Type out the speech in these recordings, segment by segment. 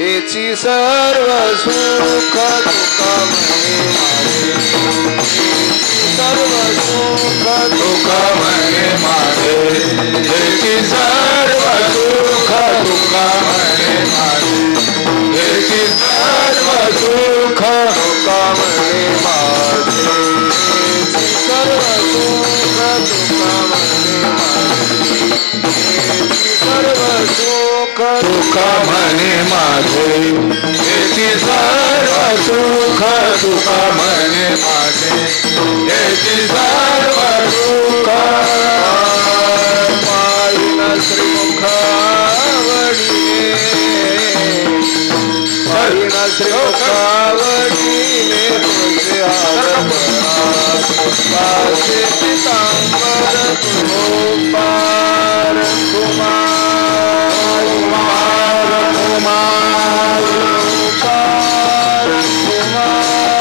एची सर्व सुख तुका म्हणे माझे सर्व सुख तुका म्हणे माझे एची सर्व सुख तुका म्हणे माझे एची सर्व सुख तुका म्हणे माझे एची सर्व सुख तुका म्हणे माझे सर्व सुख तुका म्हणे माझे एची सर्व सुख तुका म्हणे माझे एची सर्व सुख पाहिला श्रीमुखावडीने पाहिला श्रीमुखावडीने तुझे पासे पितांबर तुपार कुमार कुमार कुमार कुमार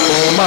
कुमार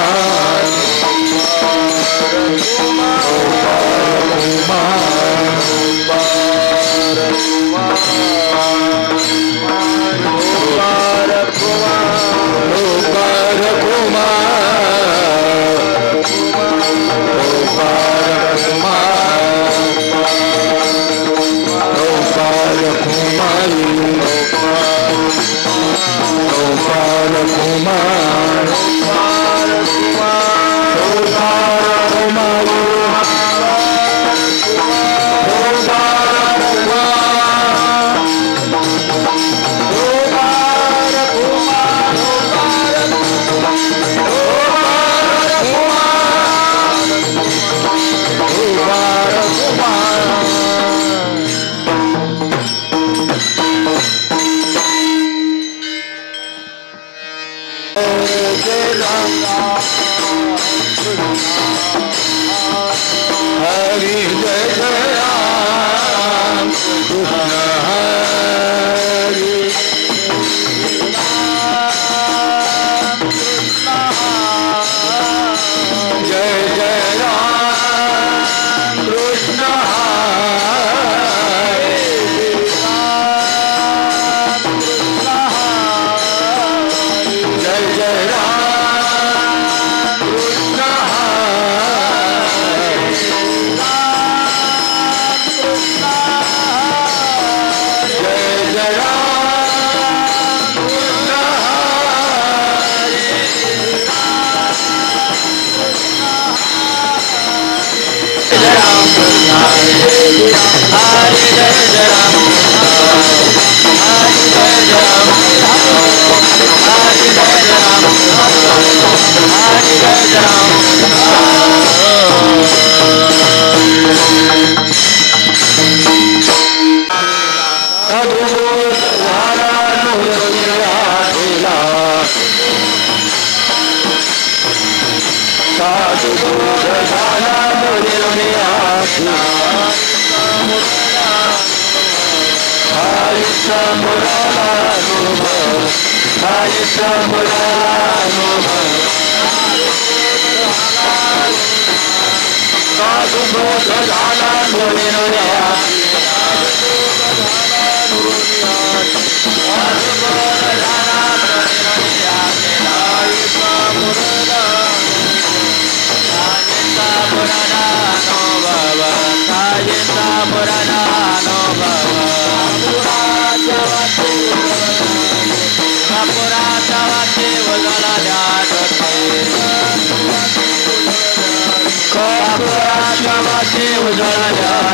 Dev Jala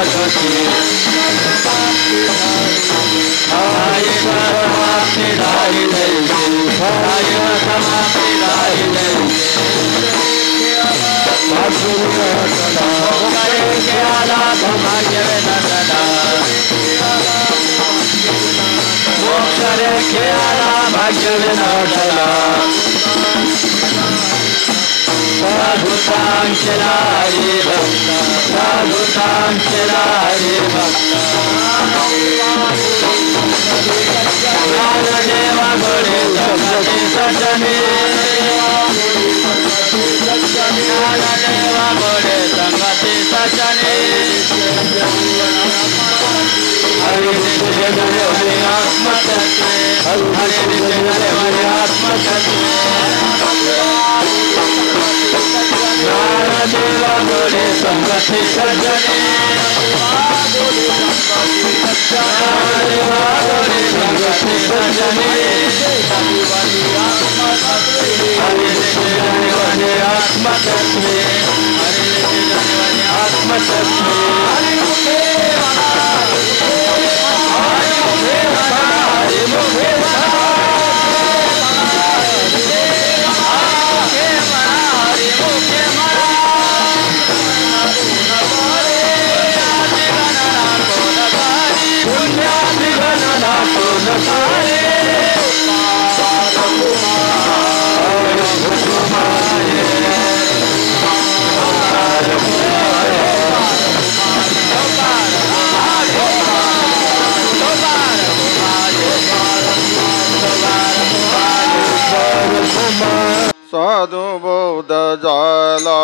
साधु बौद्ध जाला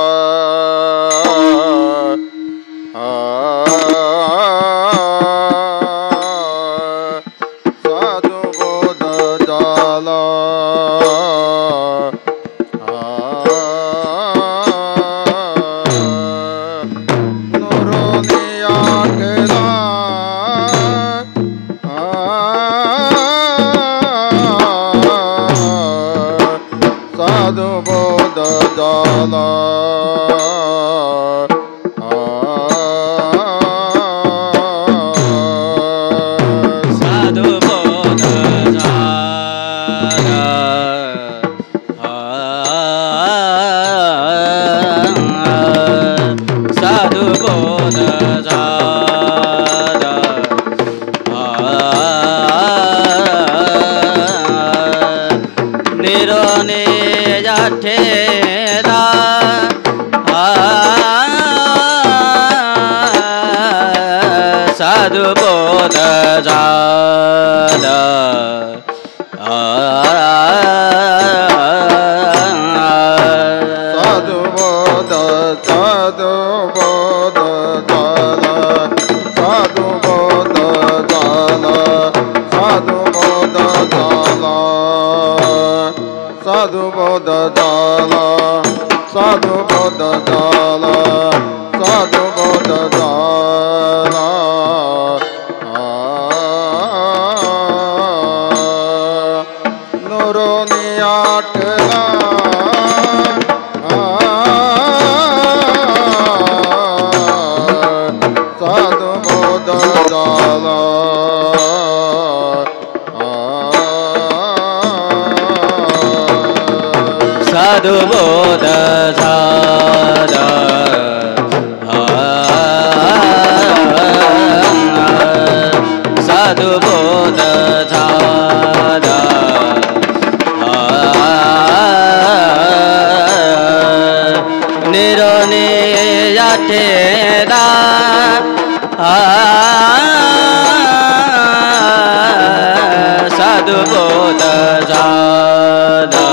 साधु बौद्ध जाला नूरोनिया केला साधु बौद्ध जाला साधु बौद्ध जाला साधु बौद्ध जाला निरोने जाठेरा साधु बौद्ध जाला साधु बौद्ध साधु बौद्ध जाला साधु बौद्ध जाला साधु बौद्ध जाला साधु बौद्ध जाला साधु बौद्ध जाला साधु बौद्ध जाला नूरोनिया केला साधु बौद्ध जाला साधु बौद्ध जाला साधु बौद्ध जाला निरोने जाठेरा साधु बौद्ध जाला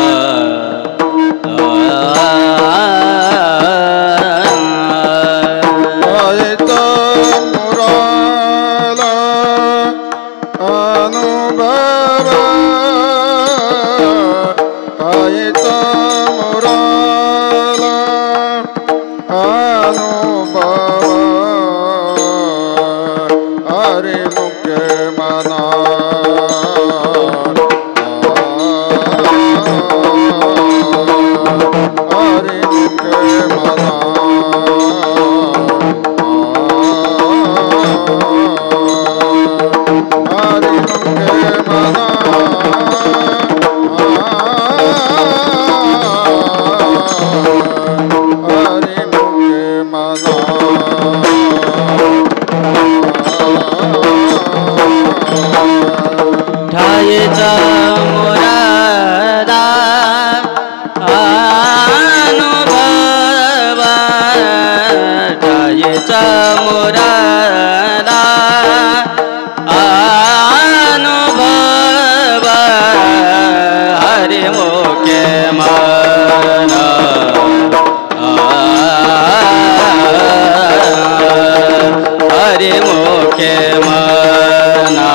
हरि मुखे मना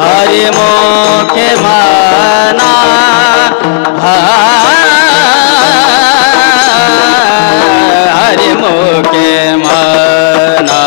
हरि मुखे मना हरि मुखे मना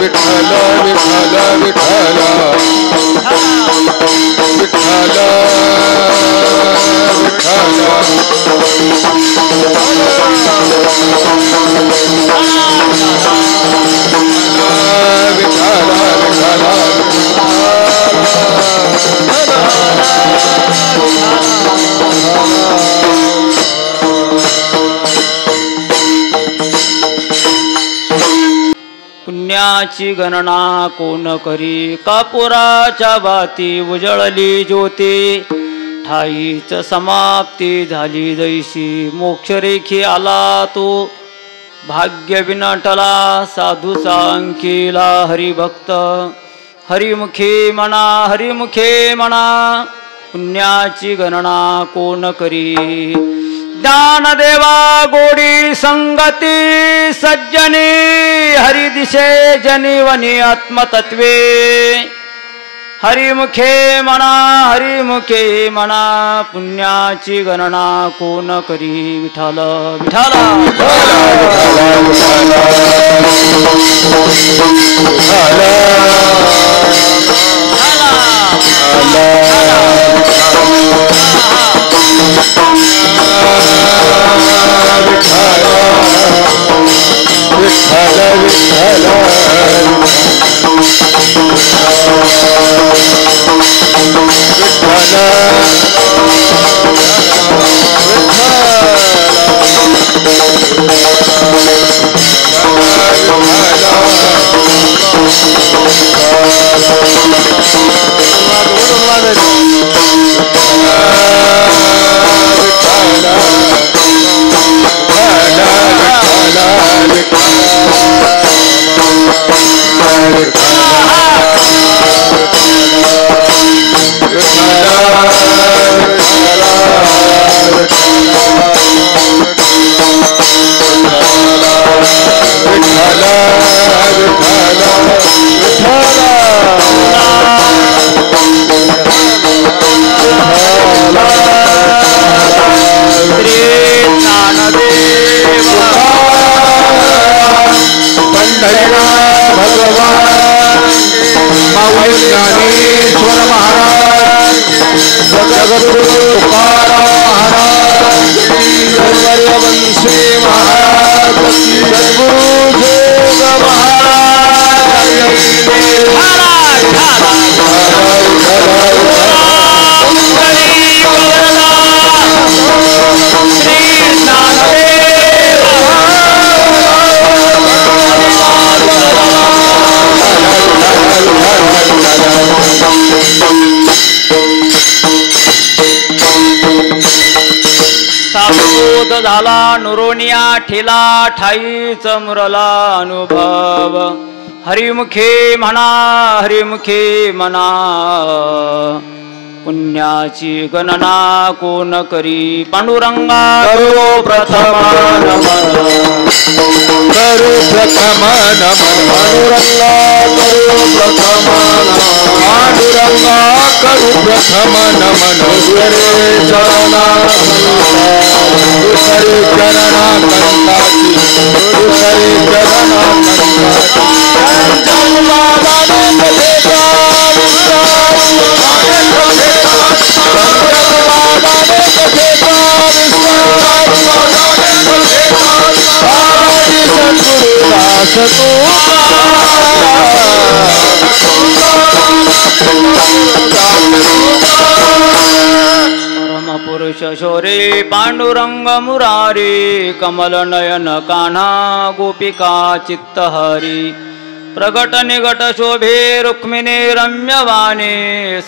विठ्ठल पुण्याची गणना कोण करी कापुराच्या बाती उजळली ज्योती ठाईच समाप्ती झाली जैशी मोक्षरेखी आला तो भाग्य विनटला साधू सांकीला हरिभक्त हरिमुखे म्हणा पुण्याची गणना कोण करी ज्ञानदेवा गोडी संगती सज्जनी हरिदिशे जनिवनी आत्मतत्वे हरिमुखे म्हणा पुण्याची गणना कोण करी विठाल विठाला झाला नुरोनिया ठेला ठाईच मुरला अनुभव हरिमुखे म्हणा पुण्याची गणना कोण करी पांडुरंगा करो प्रथम नमन पांडुरंगा करो प्रथम पांडुरंगा करो प्रथम नमन दुसरे चरणा कंताची दुसरे चरणा पुरुष शौरे पांडुरंग मुरारी कमल नयन कान्हा गोपिका चित्तहरी प्रगट निगट शोभे रुक्मिणी रम्यवाणी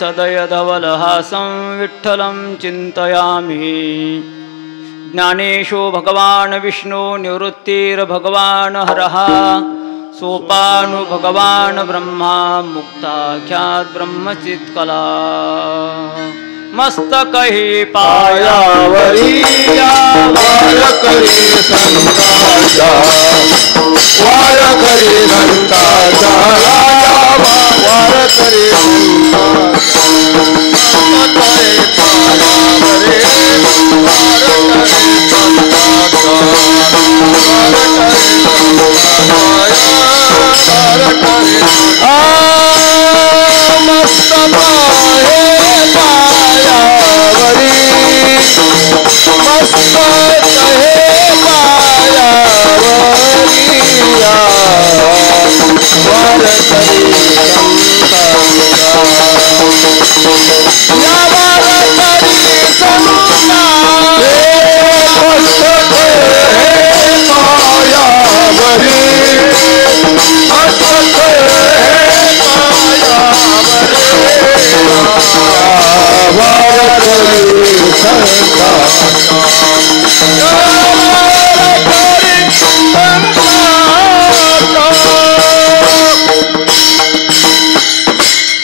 सदय धवल हासं विठ्ठलं चिंतयामि ज्ञानेशो भगवान विष्णु निवृत्तिर्भगवान हरः सोपानु भगवान ब्रह्मा मुक्ताख्यात ब्रह्मचित्कला मस्तक ही पायावरी वार करी संताचा वार करी संताचा वार करी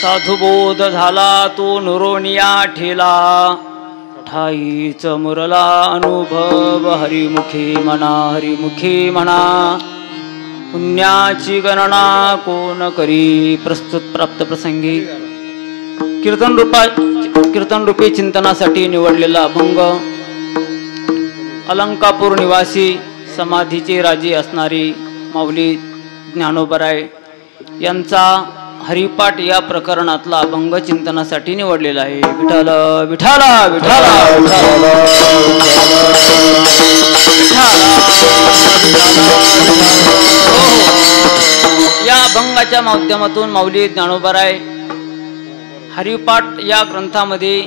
साधुबोध झाला तो नुरोनिया ठेला ठाईच मुरला अनुभव हरिमुखी म्हणा पुण्याची गणना कोण करी प्रस्तुत प्राप्त प्रसंगी कीर्तन रूपी चिंतनासाठी निवडलेला अभंग अलंकापूर निवासी समाधीचे राजे असणारी माऊली ज्ञानोबराय यांचा हरिपाठ या प्रकरणातला अभंग चिंतनासाठी निवडलेला आहे. विठाल विठाला विठाला या अभंगाच्या माध्यमातून माऊली ज्ञानोबराय हरिपाठ या ग्रंथामध्ये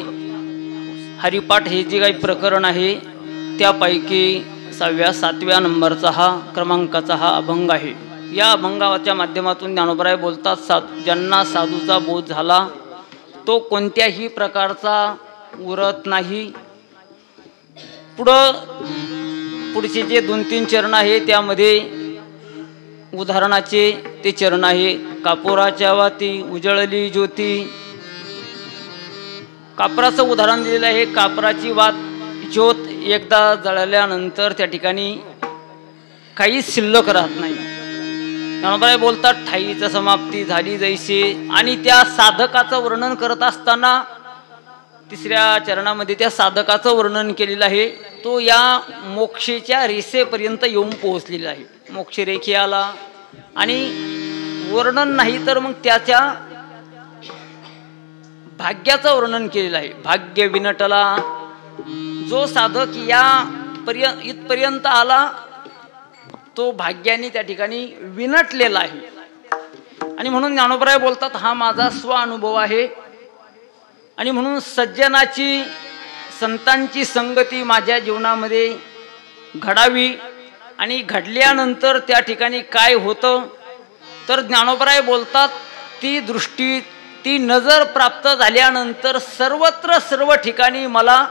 हरिपाठ हे जे काही प्रकरण आहे त्यापैकी 7व्या नंबरचा क्रमांकाचा हा अभंग आहे. या अभंगाच्या माध्यमातून ज्ञानोबराय बोलतात, ज्यांना साधूचा बोध झाला तो कोणत्याही प्रकारचा उरत नाही. पुढचे जे 2-3 चरण आहे त्यामध्ये उदाहरणाचे ते चरण आहे. कापुराच्या वाती उजळली ज्योती. कापराचं उदाहरण दिलेलं आहे. कापराची वात ज्योत एकदा जळल्यानंतर त्या ठिकाणी काहीच शिल्लक राहत नाही. ज्ञानोबराय बोलतात ठाईची समाप्ती झाली जैसे. आणि त्या साधकाचं वर्णन करत असताना 3ऱ्या चरणामध्ये त्या साधकाचं वर्णन केलेलं आहे. तो या मोक्षेच्या रेषेपर्यंत येऊन पोहोचलेला आहे. मोक्ष रेखेला आणि वर्णन नाही तर मग त्याच्या भाग्याचं वर्णन केलेलं आहे. भाग्य विनटला. जो साधक इथपर्यंत आला तो भाग्याने त्या ठिकाणी विनटलेला आहे. आणि म्हणून ज्ञानोबराय बोलतात हा माझा स्वानुभव आहे. आणि म्हणून सज्जनाची संतांची संगती माझ्या जीवनामध्ये घडावी. आणि घडल्यानंतर त्या ठिकाणी काय होतं तर ज्ञानोबराय बोलतात ती दृष्टी ती नजर प्राप्त झाल्यानंतर सर्वत्र सर्व ठिकाणी मला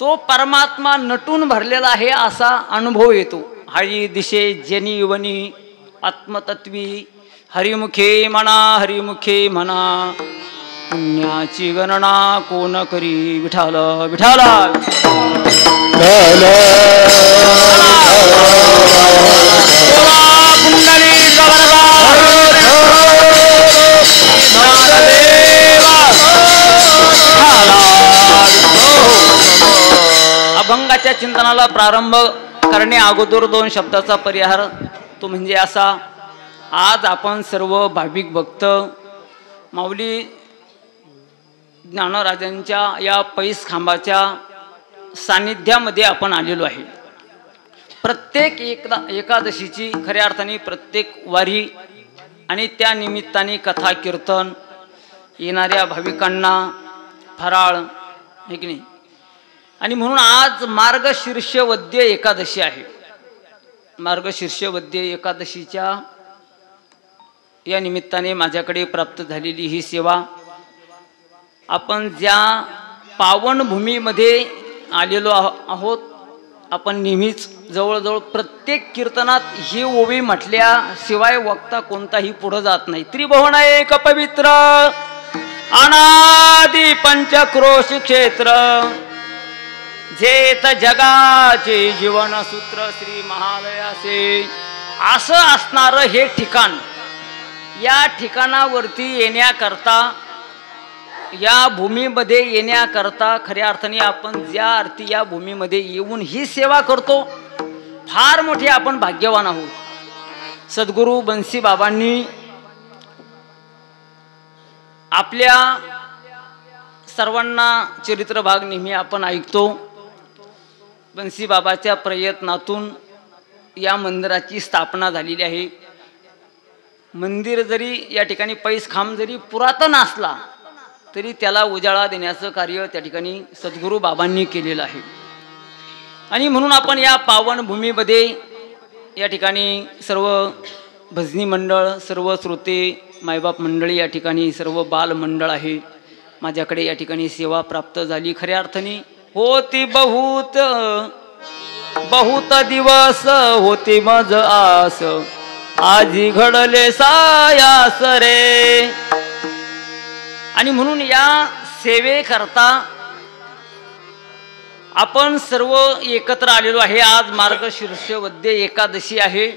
तो परमात्मा नटून भरलेला आहे असा अनुभव येतो. हरी दिशे जनी वनी आत्मतत्वी हरिमुखे म्हणा पुण्याची गणना कोण करी. विठाल विठाला अभंगाच्या चिंतनाला प्रारंभ करणे अगोदर 2 शब्दाचा परिहार तो म्हणजे असा. आज आपण सर्व भाविक भक्त माऊली ज्ञानराजांच्या या पैस खांबाच्या सानिध्यामध्ये आपण आलेलो आहे. प्रत्येक एकादशीची खऱ्या अर्थाने प्रत्येक वारी आणि त्या निमित्ताने कथा कीर्तन येणाऱ्या भाविकांना फराळ हे की नाही. आणि म्हणून आज मार्गशीर्ष वद्य एकादशी आहे. मार्गशीर्ष वद्य एकादशीच्या या निमित्ताने माझ्याकडे प्राप्त झालेली ही सेवा आपण ज्या पावनभूमीमध्ये आलेलो आहोत आपण नेहमीच जवळजवळ प्रत्येक कीर्तनात ही ओवी म्हटल्याशिवाय वक्ता कोणताही पुढे जात नाही. त्रिभुवन एक पवित्र अनादि पंचक्रोश क्षेत्र जेत जगाचे जीवन सूत्र श्री महालयाचे असं असणारं हे ठिकाण. या ठिकाणावरती येण्याकरता या भूमीमध्ये येण्याकरता खऱ्या अर्थाने आपण ज्या अर्थी या भूमीमध्ये येऊन ही सेवा करतो फार मोठे आपण भाग्यवान आहोत. सद्गुरू बन्सी बाबांनी आपल्या सर्वांना चरित्र भाग नेहमी आपण ऐकतो. बन्सी बाबाच्या प्रयत्नातून या मंदिराची स्थापना झालेली आहे. मंदिर जरी या ठिकाणी पैस खांब जरी पुरातन असला तरी त्याला उजाळा देण्याचं कार्य त्या ठिकाणी सद्गुरू बाबांनी केलेलं आहे. आणि म्हणून आपण या पावन भूमीमध्ये या ठिकाणी सर्व भजनी मंडळ सर्व श्रोते मायबाप मंडळी या ठिकाणी सर्व बाल मंडळ आहे. माझ्याकडे या ठिकाणी सेवा प्राप्त झाली. खऱ्या अर्थाने होती बहुत बहुत दिवस होती मज आस आजी घडले सायास रे. आणि म्हणून या सेवेकरता आपण सर्व एकत्र आलेलो आहे. आज मार्गशीर्ष वद्य एकादशी आहे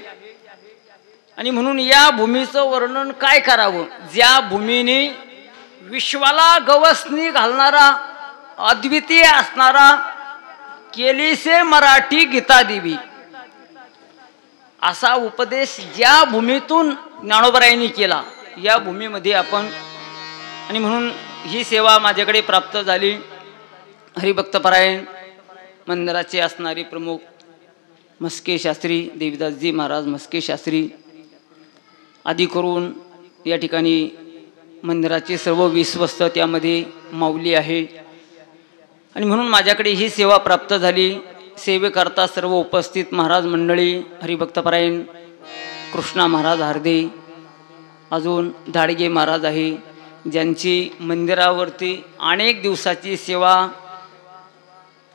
आणि म्हणून या भूमीचं वर्णन काय करावं, ज्या भूमीने विश्वाला गवसणी घालणारा अद्वितीय असणारा केलीसे मराठी गीता देवी असा उपदेश ज्या भूमीतून ज्ञानोबरायांनी केला, या भूमीमध्ये आपण आणि म्हणून ही सेवा माझ्याकडे प्राप्त झाली. हरिभक्तपरायण मंदिराचे असणारे प्रमुख म्हस्के शास्त्री देवीदासजी महाराज म्हस्के शास्त्री आदी करून या ठिकाणी मंदिराचे सर्व विश्वस्त त्यामध्ये माऊली आहे आणि म्हणून माझ्याकडे ही सेवा प्राप्त झाली. सेवेकरता सर्व उपस्थित महाराज मंडळी, हरिभक्तपरायण कृष्णा महाराज हार्दे, अजून धाडगे महाराज आहे ज्यांची मंदिरावरती अनेक दिवसाची सेवा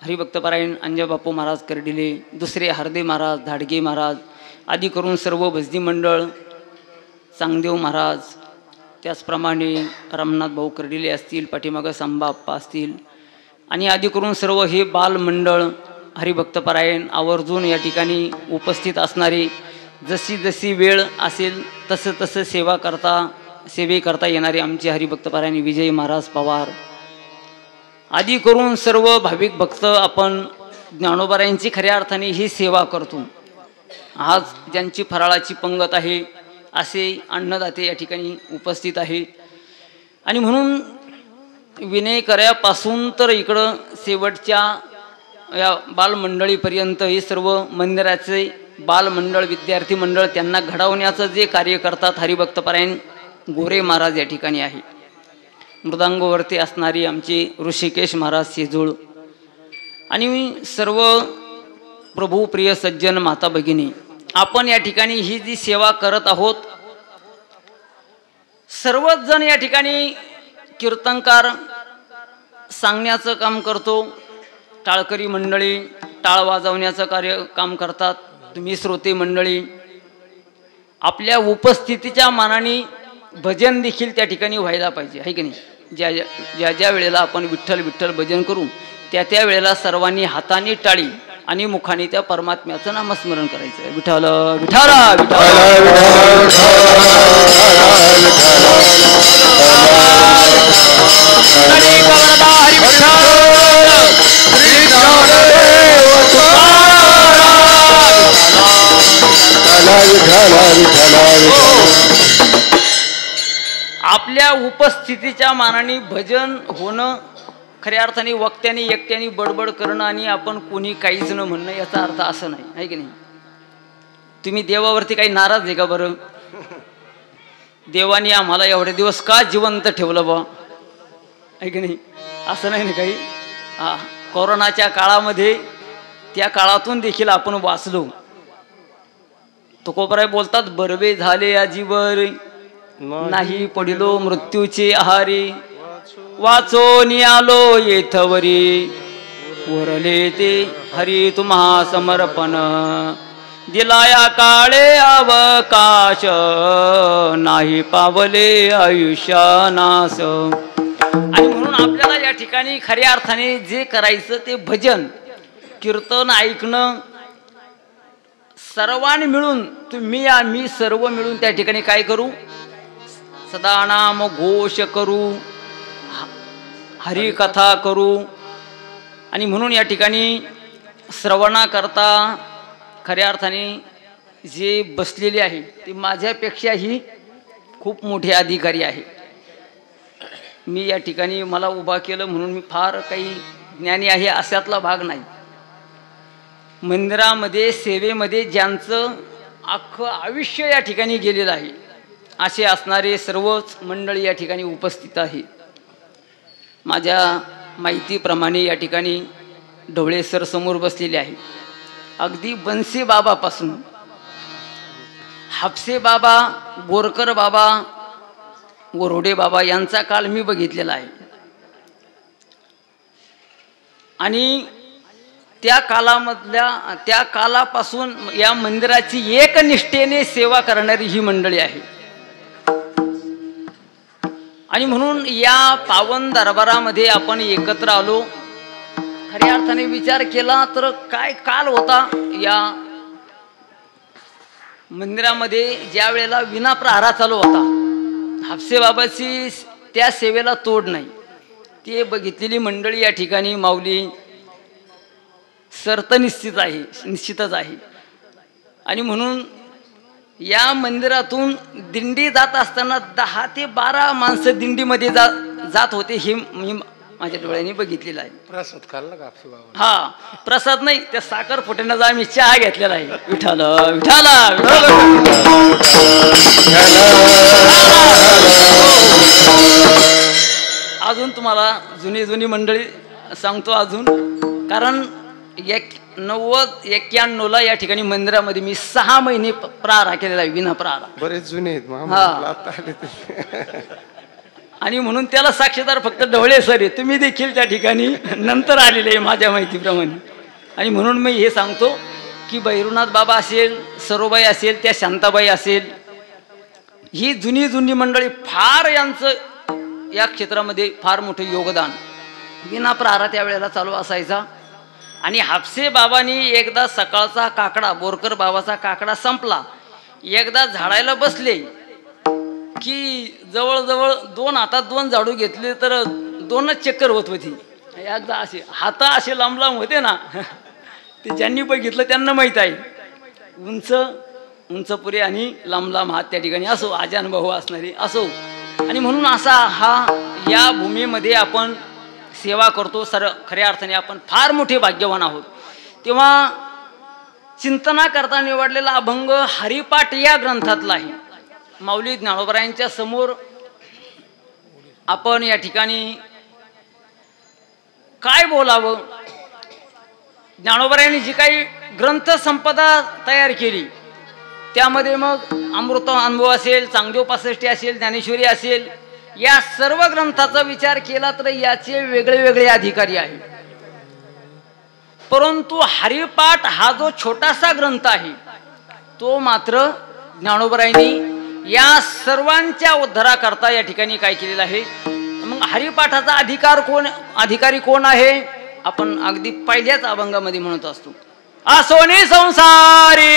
हरिभक्तपरायण अंजबापू महाराज करडिले, दुसरे हार्दे महाराज, धाडगे महाराज आदी करून सर्व भजनी मंडळ, चांगदेव महाराज, त्याचप्रमाणे रामनाथ भाऊ करडिले असतील, पाठीमागं सांबा आप्पा असतील आणि आदी करून सर्व हे बालमंडळ हरिभक्तपरायण आवर्जून या ठिकाणी उपस्थित असणारे, जशी जशी वेळ असेल तसं तसं सेवेकरता येणारे आमचे हरिभक्तपरायण विजय महाराज पवार आदी करून सर्व भाविक भक्त आपण ज्ञानोबरायांची खऱ्या अर्थाने ही सेवा करतो. आज ज्यांची फराळाची पंगत आहे असे अन्नदाते या ठिकाणी उपस्थित आहे आणि म्हणून विनयकऱ्यापासून तर इकडं शेवटच्या या बालमंडळीपर्यंत हे सर्व मंदिराचे बालमंडळ, विद्यार्थी मंडळ त्यांना घडवण्याचं जे कार्य करतात हरिभक्तपरायण गोरे महाराज या ठिकाणी आहे. मृदांगवरती असणारी आमचे ऋषिकेश महाराज शेजूळ आणि सर्व प्रभू प्रिय सज्जन माता भगिनी, आपण या ठिकाणी ही जी सेवा करत आहोत, सर्वच जण या ठिकाणी कीर्तनकार सांगण्याचं काम करतो, टाळकरी मंडळी टाळ वाजवण्याचं काम करतात, तुम्ही श्रोते मंडळी आपल्या उपस्थितीच्या मानाने भजन देखील त्या ठिकाणी व्हायला पाहिजे, आहे की नाही. ज्या ज्या वेळेला आपण विठ्ठल विठ्ठल भजन करू त्या वेळेला सर्वांनी हाताने टाळी आणि मुखाने त्या परमात्म्याचं नामस्मरण करायचं. विठ्ठल विठ्ठल आपल्या उपस्थितीच्या मानाने भजन होणं, खऱ्या अर्थाने वक्त्याने एकट्याने बडबड करणं आणि आपण कोणी काहीच न म्हणणं याचा अर्थ असं नाही, आहे की नाही. तुम्ही देवावरती काही नाराज आहे का बरं? देवाने आम्हाला एवढे दिवस का जिवंत ठेवलं बा, आहे की नाही. असं नाही ना काही. कोरोनाच्या काळामध्ये त्या काळातून देखील आपण वाचलो. तुकोबराय बोलतात, बरवे झाले आजीवर नाही पडिलो मृत्यूचे आहारी, वाचो नियालो येथवरी उरले ते हरी तुम्हा समर्पण, दिलाया काळे अवकाश नाही पावले आयुष्यानास. आणि म्हणून आपल्याला या ठिकाणी खऱ्या अर्थाने जे करायचं ते भजन कीर्तन ऐकणं, सर्वांनी मिळून तुम्ही आम्ही सर्व मिळून त्या ठिकाणी काय करू, सदा नाम घोष करू, हरिकथा करू. आणि म्हणून या ठिकाणी श्रवणाकरता खऱ्या अर्थाने जे बसलेले आहे ते माझ्यापेक्षाही खूप मोठे अधिकारी आहे. मी या ठिकाणी मला उभा केलं म्हणून मी फार काही ज्ञानी आहे अशातला भाग नाही. मंदिरामध्ये सेवेमध्ये ज्यांचं अख्खं आयुष्य या ठिकाणी गेलेलं आहे असे असणारे सर्वच मंडळी या ठिकाणी उपस्थित आहे. माझ्या माहितीप्रमाणे या ठिकाणी ढवळे सर समोर बसलेले आहे. अगदी बनसे बाबापासून हापसे बाबा, बोरकर बाबा, वरोडे बाबा यांचा काळ मी बघितलेला आहे. आणि त्या कालापासून या मंदिराची एकनिष्ठेने सेवा करणारी ही मंडळी आहे. आणि म्हणून या पावन दरबारामध्ये आपण एकत्र आलो. खऱ्या अर्थाने विचार केला तर काय काल होता या मंदिरामध्ये, ज्या वेळेला विना प्रहारा चालू होता, हापसे बाबाची त्या सेवेला तोड नाही. ते बघितलेली मंडळी या ठिकाणी माऊली सर्त निश्चितच आहे. आणि म्हणून या मंदिरातून दिंडी जात असताना 10 ते 12 माणसं दिंडीमध्ये जात होते. हे मी माझ्या डोळ्यांनी बघितलेलं आहे. प्रसाद खाल्ला का आपसे बाबा? हा, प्रसाद नाही, त्या साखर फुटण्याचा आम्ही चहा घेतलेला आहे. विठाला विठाला अजून तुम्हाला जुनी मंडळी सांगतो अजून, कारण 90-91ला या ठिकाणी मंदिरामध्ये मी 6 महिने प्रहारा केलेला आहे, विना प्रहारा. बरेच जुने आहेत. आणि म्हणून त्याला साक्षीदार फक्त ढवळे सर आहे. तुम्ही देखील त्या ठिकाणी नंतर आलेले आहे माझ्या माहितीप्रमाणे. आणि म्हणून मी हे सांगतो की भैरवनाथ बाबा असेल, सरोबाई असेल, त्या शांताबाई असेल, ही जुनी मंडळी फार यांचं या क्षेत्रामध्ये फार मोठं योगदान. विना प्रहारा त्यावेळेला चालू असायचा. आणि हापसे बाबांनी एकदा सकाळचा काकडा, बोरकर बाबाचा काकडा संपला, एकदा झाडायला बसले की जवळजवळ 2 हातात 2 झाडू घेतले तर 2च चक्कर होत होती. एकदा असे हात असे लांब होते ना, ते ज्यांनी बघितलं त्यांना माहीत आहे. उंच पुरे आणि लांब हात त्या ठिकाणी असो, आजानुभव असणारी असो. आणि म्हणून असा हा या भूमीमध्ये आपण सेवा करतो. खऱ्या अर्थाने आपण फार मोठे भाग्यवान आहोत. तेव्हा चिंतना करता निवडलेला अभंग हरिपाठ या ग्रंथातला आहे. माऊली ज्ञानोबरायांच्या समोर आपण या ठिकाणी काय बोलावं. ज्ञानोबरायांनी जी काही ग्रंथ संपदा तयार केली त्यामध्ये मग अमृत अनुभव असेल, चांगदेव 65 असेल, ज्ञानेश्वरी असेल, या सर्व ग्रंथाचा विचार केला तर याचे वेगळे अधिकारी आहेत. परंतु हरिपाठ हा जो छोटासा ग्रंथ आहे तो मात्र ज्ञानोबरायांनी या सर्वांच्या उद्धाराकरता या ठिकाणी काय केलेला आहे. मग हरिपाठाचा अधिकारी कोण आहे, आपण अगदी पहिल्याच अभंगामध्ये म्हणत असतो. आसोनी संसारी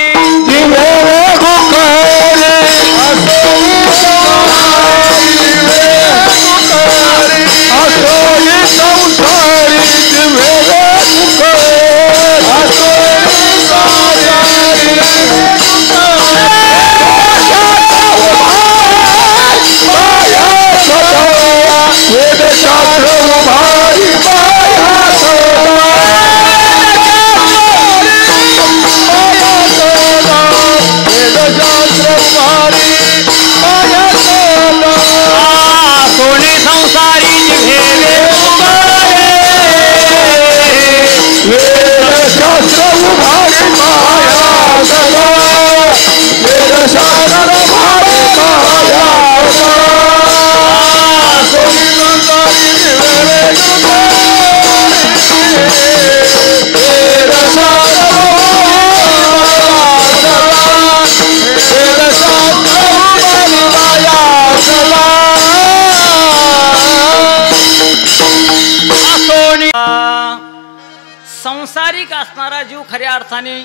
संसारिक असणारा जीव खऱ्या अर्थाने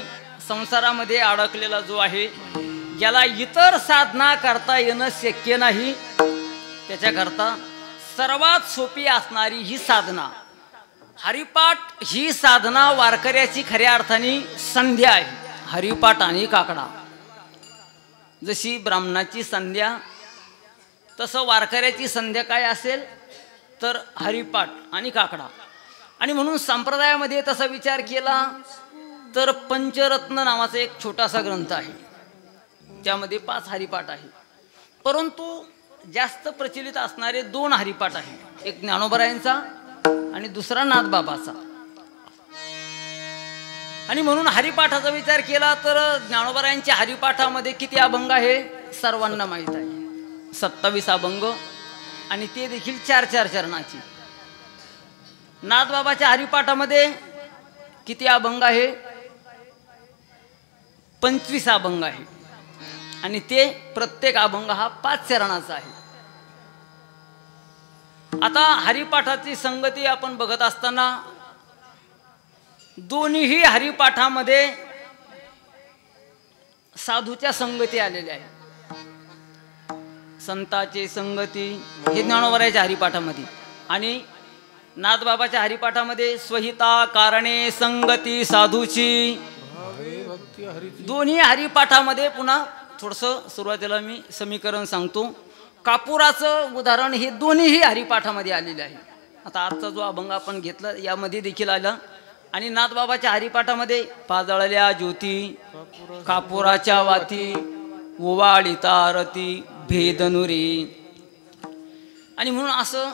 संसारामध्ये अडकलेला जो आहे, ज्याला इतर साधना करता येणं शक्य नाही, त्याच्याकरता सर्वात सोपी असणारी ही साधना हरिपाठ ही साधना वारकऱ्याची खऱ्या अर्थाने संध्या आहे. हरिपाठ आणि काकडा, जशी ब्राह्मणाची संध्या तसं वारकऱ्याची संध्या काय असेल तर हरिपाठ आणि काकडा. आणि म्हणून संप्रदायामध्ये तसा विचार केला तर पंचरत्न नावाचा एक छोटासा ग्रंथ आहे, त्यामध्ये 5 हरिपाठ आहे. परंतु जास्त प्रचलित असणारे 2 हरिपाठ आहे, एक ज्ञानोबरायांचा आणि दुसरा नाथबाबाचा. आणि म्हणून हरिपाठाचा विचार केला तर ज्ञानोबरायांच्या हरिपाठामध्ये किती अभंग आहे सर्वांना माहीत आहे, 27 अभंग, आणि ते देखील 4-4 चरणाची. नाथबाबाच्या हरिपाठामध्ये किती अभंग आहे? 25 अभंग आहे आणि ते प्रत्येक अभंग हा 5 चरणाचा आहे. आता हरिपाठाची संगती आपण बघत असताना दोन्ही हरिपाठामध्ये साधूच्या संगती आलेल्या आहे. संताची संगती हे ज्ञानोबराच्या हरिपाठामध्ये आणि नाथबाबाच्या हरिपाठामध्ये स्वहिता कारणे संगती साधूची. दोन्ही हरिपाठामध्ये पुन्हा थोडंसं सुरुवातीला मी समीकरण सांगतो. कापुराचं उदाहरण हे दोन्हीही हरिपाठामध्ये आलेले आहे. आता आजचा जो अभंग आपण घेतला यामध्ये देखील आला. आणि नाथबाबाच्या हरिपाठामध्ये पाजळल्या ज्योती कापुराच्या वाती ओवाळीता आरती भेदनुरी. आणि म्हणून असं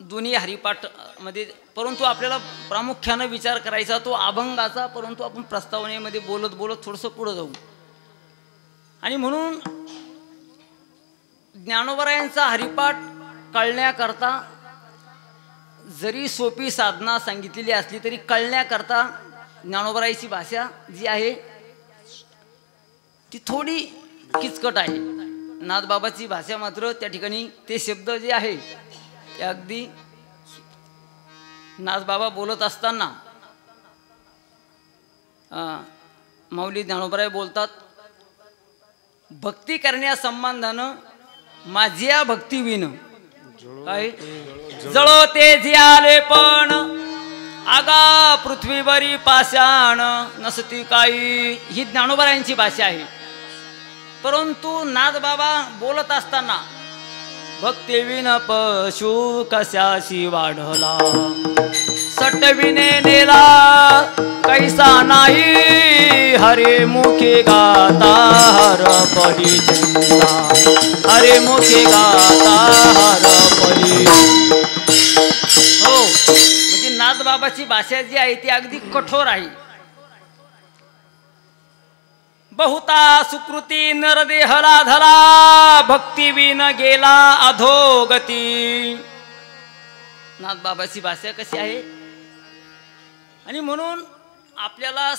दोन्ही हरिपाठ मध्ये, परंतु आपल्याला प्रामुख्यानं विचार करायचा तो अभंगाचा, परंतु आपण प्रस्तावनेमध्ये बोलत बोलत थोडंसं पुढं जाऊ. आणि म्हणून ज्ञानोबरायांचा हरिपाठ कळण्याकरता जरी सोपी साधना सांगितलेली असली तरी कळण्याकरता ज्ञानोबरायांची भाषा जी आहे ती थोडी किचकट आहे. नाथबाबाची भाषा मात्र त्या ठिकाणी ते शब्द जे आहे ते अगदी नाथबाबा बोलत असताना माऊली ज्ञानोबराय बोलतात, भक्ती करण्या संबंधानं माझ्या भक्ती विन काय जळते जे आले पण आगा पृथ्वीवरी पाषाण नसती काही. ही ज्ञानोबरायांची भाषा आहे. परंतु नाथबाबा बोलत असताना भक्तीविन पशु कशाशी वाढला सटविने नेला कैसा नाही हरे मुखे गाता हर परी चंदा हरे मुखे गाता हर परी. हो, म्हणजे नाथबाबाची भाषा जी आहे ती अगदी कठोर आहे. बहुता सुकृती नरदेहला धला भक्ती विन गेला अधोगती. नाथबाबाची भाषा कशी आहे. आणि म्हणून आपल्याला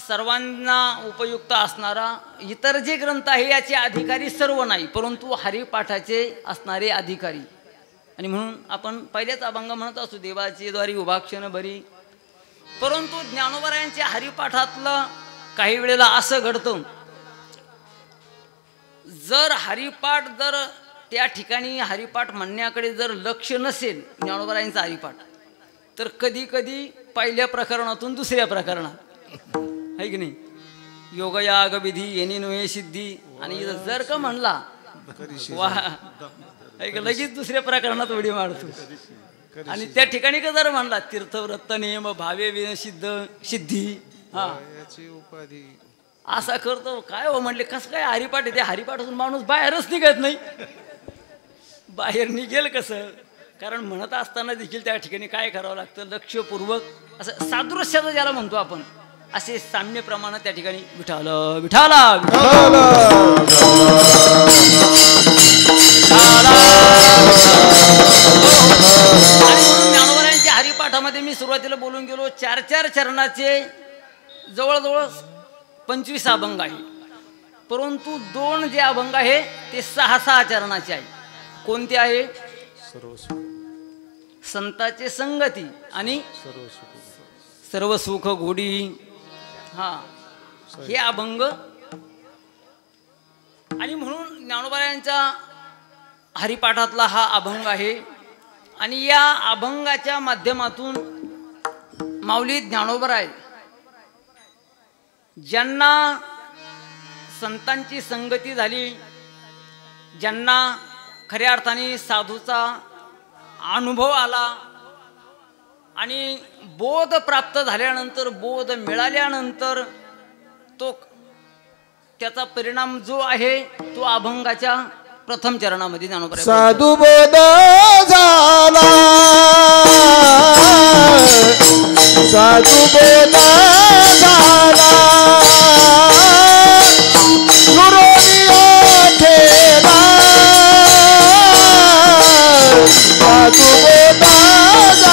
सर्वांना उपयुक्त असणारा इतर जे ग्रंथ आहे याचे अधिकारी सर्व नाही, परंतु हरिपाठाचे असणारे अधिकारी. आणि म्हणून आपण पहिलेच अभंग म्हणत असू देवाची द्वारी उभाक्षण बरी. परंतु ज्ञानोबरायांच्या हरिपाठातलं काही वेळेला असं घडतं, जर हरिपाठ जर त्या ठिकाणी हरिपाठ म्हणण्याकडे जर लक्ष नसेल ज्ञानोबरायांचा हरिपाठ, तर कधी कधी पहिल्या प्रकरणातून दुसऱ्या प्रकरणात आहे की नाही, योगयाग विधी येणे नव्हे सिद्धी. आणि जर का म्हणला वा लगेच दुसऱ्या प्रकरणात उडी मारतो. आणि त्या ठिकाणी का जर म्हणला तीर्थव्रत नियम भावे विन सिद्धी हा असा करतो. काय हो म्हणले कसं काय हरिपाठ आहे, त्या हरिपाठातून माणूस बाहेरच निघत नाही. बाहेर निघेल कसं, कारण म्हणत असताना देखील त्या ठिकाणी काय करावं लागतं, लक्षपूर्वक असं सादृश्याचं ज्याला म्हणतो आपण असे साम्य प्रमाणात त्या ठिकाणी विठाला विठाला आणि म्हणून ज्ञानोबरायांच्या हरिपाठामध्ये मी सुरुवातीला बोलून गेलो 4-4 चरणाचे जवळजवळ 25 अभंग आहे. परंतु 2 जे अभंग आहे ते 6-6 चरणाचे आहे. कोणते आहे? संताचे संगती आणि सर्व सुख घोडी. हा हे अभंग. आणि म्हणून ज्ञानोबरायांच्या हरिपाठातला हा अभंग आहे. आणि या अभंगाच्या माध्यमातून माऊली ज्ञानोबराय ज्यांना संतांची संगती झाली, ज्यांना खऱ्या अर्थाने साधूचा अनुभव आला आणि बोध प्राप्त झाल्यानंतर, बोध मिळाल्यानंतर तो त्याचा परिणाम जो आहे तो अभंगाच्या प्रथम चरणामध्ये ज्ञानोबराय साधू बोध झाला साधू बोध झाला गुरुनिया ठेला साधू बोध झाला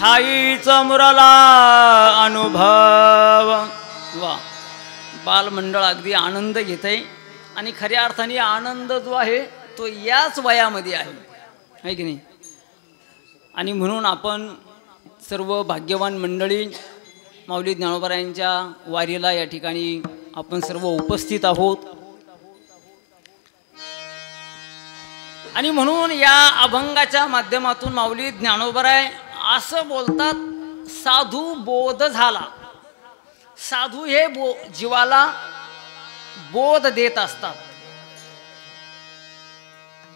ठाईच मुरला अनुभव. वा, बालमंडळ अगदी आनंद घेत आहे आणि खऱ्या अर्थाने आनंद जो आहे तो याच वयामध्ये आहे की नाही. आणि म्हणून आपण सर्व भाग्यवान मंडळी माऊली ज्ञानोबारायांच्या वारीला या ठिकाणी आपण सर्व उपस्थित आहोत. आणि म्हणून या अभंगाच्या माध्यमातून माऊली ज्ञानोबाराय असं बोलतात, साधू बोध झाला. साधू हे जीवाला बोध देत असतात.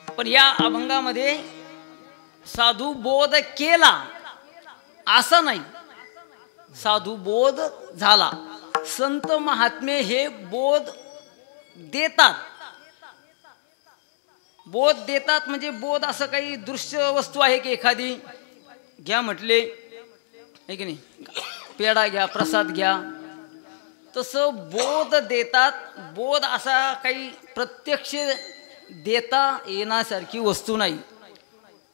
पण या अभंगामध्ये साधू बोध केला असं नाही, साधू बोध झाला. संत महात्मे हे बोध देतात. बोध देतात म्हणजे बोध असं काही दृश्य वस्तू आहे की एखादी घ्या म्हटले आहे की नाही, पेढा घ्या, प्रसाद घ्या, तसं बोध देतात. बोध असा काही प्रत्यक्ष देता येण्यासारखी वस्तू नाही,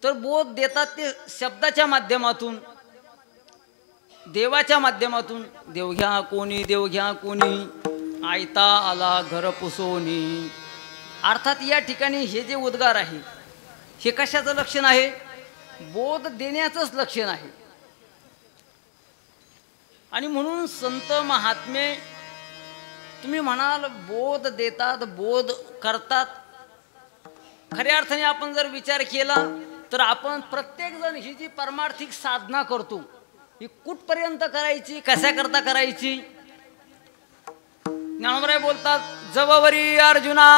तर बोध देतात ते शब्दाच्या माध्यमातून, देवाच्या माध्यमातून. देव घ्या कोणी, देव घ्या कोणी, आयता आला घर पुसोनी. अर्थात या ठिकाणी हे जे उद्गार आहे हे कशाचं लक्षण आहे? बोध देण्याचंच लक्षण आहे. आणि म्हणून संत महात्मे तुम्ही म्हणाल बोध देतात, बोध करतात. खऱ्या अर्थाने आपण जर विचार केला तर आपण प्रत्येक जण ही जी परमार्थिक साधना करतो ही कुठपर्यंत करायची, कशा करता करायची? ज्ञानोबराय बोलतात, जववरी अर्जुना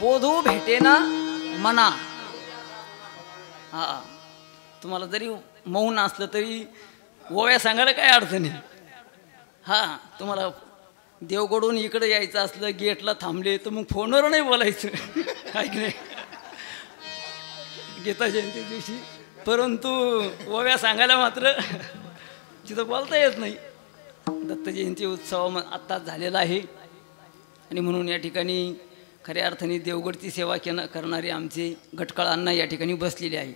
बोधू भेटेना मना. हा, तुम्हाला जरी मौन असलं तरी ओव्या सांगायला काय अडचण आहे. हा, तुम्हाला देवगडून इकडे यायचं असलं, गेटला थांबले तर मग फोनवर नाही बोलायचं काय की नाही गीता जयंती दिवशी. परंतु ओव्या सांगायला मात्र तिथं बोलता येत नाही. दत्त जयंती उत्सव आत्ताच झालेला आहे. आणि म्हणून या ठिकाणी खऱ्या अर्थाने देवगडची सेवा करणारे आमचे घटकाळांना या ठिकाणी बसलेले आहे.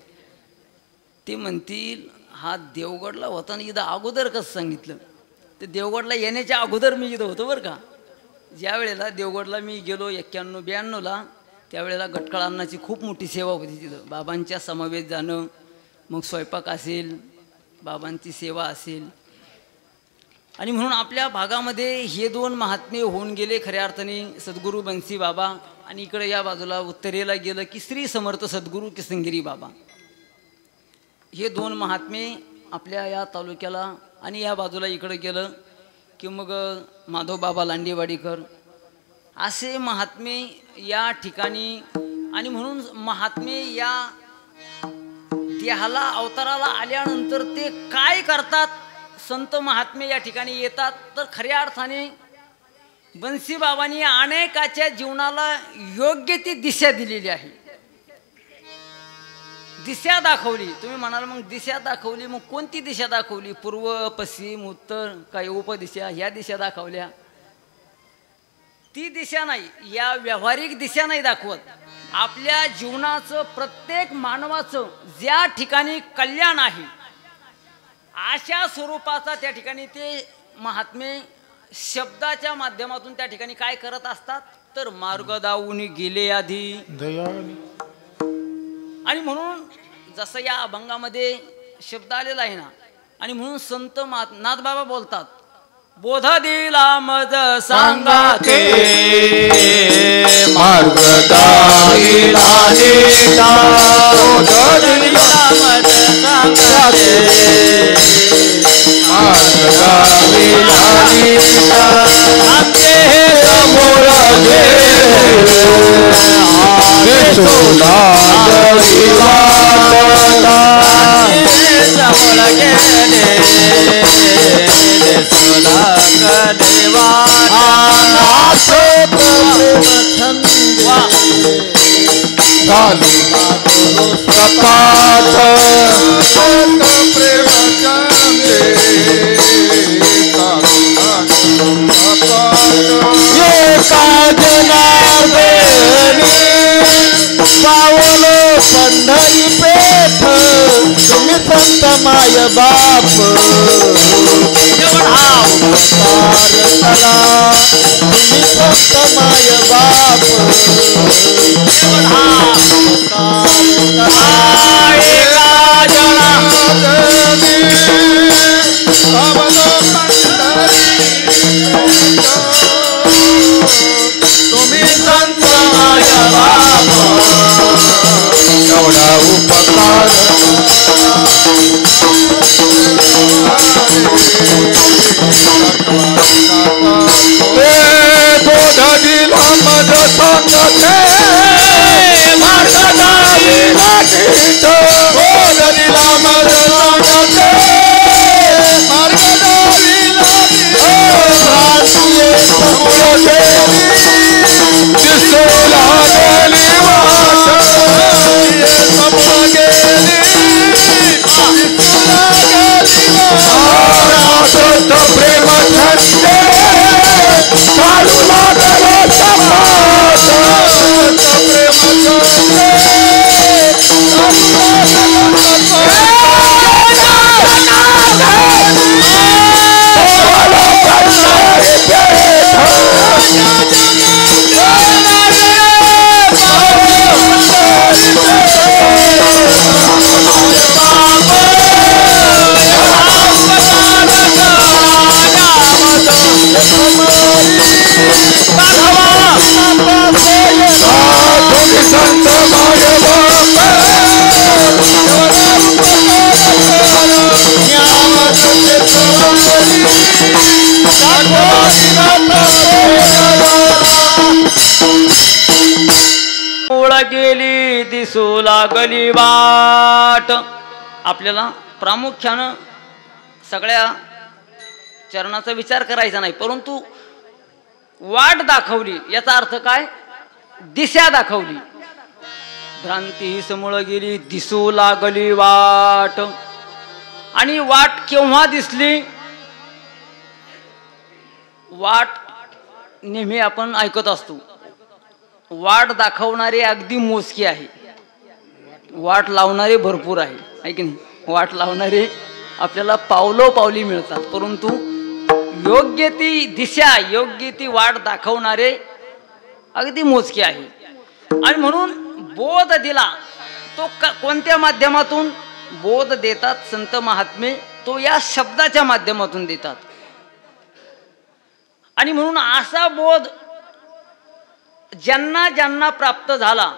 ते म्हणतील हा देवगडला होता ना, इथं अगोदर कसं सांगितलं? तर देवगडला येण्याच्या अगोदर मी इथं होतो बरं का. ज्या वेळेला देवगडला मी गेलो 91-92ला, त्यावेळेला घटकाळांनाची खूप मोठी सेवा होती तिथं. बाबांच्या समवेत जाणं, मग स्वयंपाक असेल, बाबांची सेवा असेल. आणि म्हणून आपल्या भागामध्ये हे दोन महात्मे होऊन गेले खऱ्या अर्थाने, सद्गुरू बन्सी बाबा, आणि इकडे या बाजूला उत्तरेला गेलं की श्री समर्थ सद्गुरू किसनगिरी बाबा. हे दोन महात्मे आपल्या या तालुक्याला. आणि या बाजूला इकडे गेलं की मग माधव बाबा लांडेवाडीकर, असे महात्मे या ठिकाणी. आणि म्हणून महात्मे या देहाला अवताराला आल्यानंतर ते काय करतात? संत महात्मे या ठिकाणी येतात तर खऱ्या अर्थाने बन्सी बाबांनी अनेकाच्या जीवनाला योग्य ती दिशा दिलेली आहे, दिशा दाखवली. तुम्ही म्हणाल मग दिशा दाखवली, मग कोणती दिशा दाखवली? पूर्व, पश्चिम, उत्तर, काय उपदिशा, ह्या दिशा दाखवल्या? ती दिशा नाही, या व्यावहारिक दिशा नाही दाखवत. आपल्या जीवनाचं, प्रत्येक मानवाचं ज्या ठिकाणी कल्याण आहे अशा स्वरूपाचा त्या ठिकाणी ते महात्मे शब्दाच्या माध्यमातून त्या ठिकाणी काय करत असतात? तर मार्ग दावून गेले आधी. आणि म्हणून जसं या अभंगामध्ये शब्द आलेला आहे ना, आणि म्हणून संत नाथबाबा बोलतात, बोध दिला मज सांगा ते मार्ग दाविला नीटा. बोध दिला मज सांगा ते मार्ग दाविला नीटा. आमचे समोर सोला पावलो पंढरी पे संत माय बाप एवढा उपकार करा तुम्ही संत माय बाप एवढा उपकार करा एका जणा तुम्ही संत माय बाप एवढा उपकार बोध दिला मज सांगते मार्ग दाविला तीत बोध दिला मज सांगते मार्ग दाविला तीत समूळ गेली दिसू लागली वाट समूळ गेली दिसू लागली वाट प्रेम छंदे चालू लागलो तपास प्रेम छंदे चालू लागलो संत माय ओळ गेली दिसू लागली वाट. आपल्याला प्रामुख्यानं सगळ्या चरणाचा विचार करायचा नाही, परंतु वाट दाखवली याचा अर्थ काय? दिशा दाखवली. भ्रांती ही समूळ गेली दिसू लागली वाट. आणि वाट केव्हा दिसली? वाट नेहमी आपण ऐकत असतो, वाट दाखवणारे अगदी मोजके आहे, वाट लावणारे भरपूर आहे की नाही? वाट लावणारे आपल्याला पावलोपावली मिळतात, परंतु योग्य ती दिशा योग्य ती वाट दाखवणारे अगदी मोजके आहे. आणि म्हणून बोध दिला तो कोणत्या माध्यमातून बोध देतात संत महात्मे? तो या शब्दाच्या माध्यमातून देतात. आणि म्हणून असा बोध ज्यांना ज्यांना प्राप्त झाला,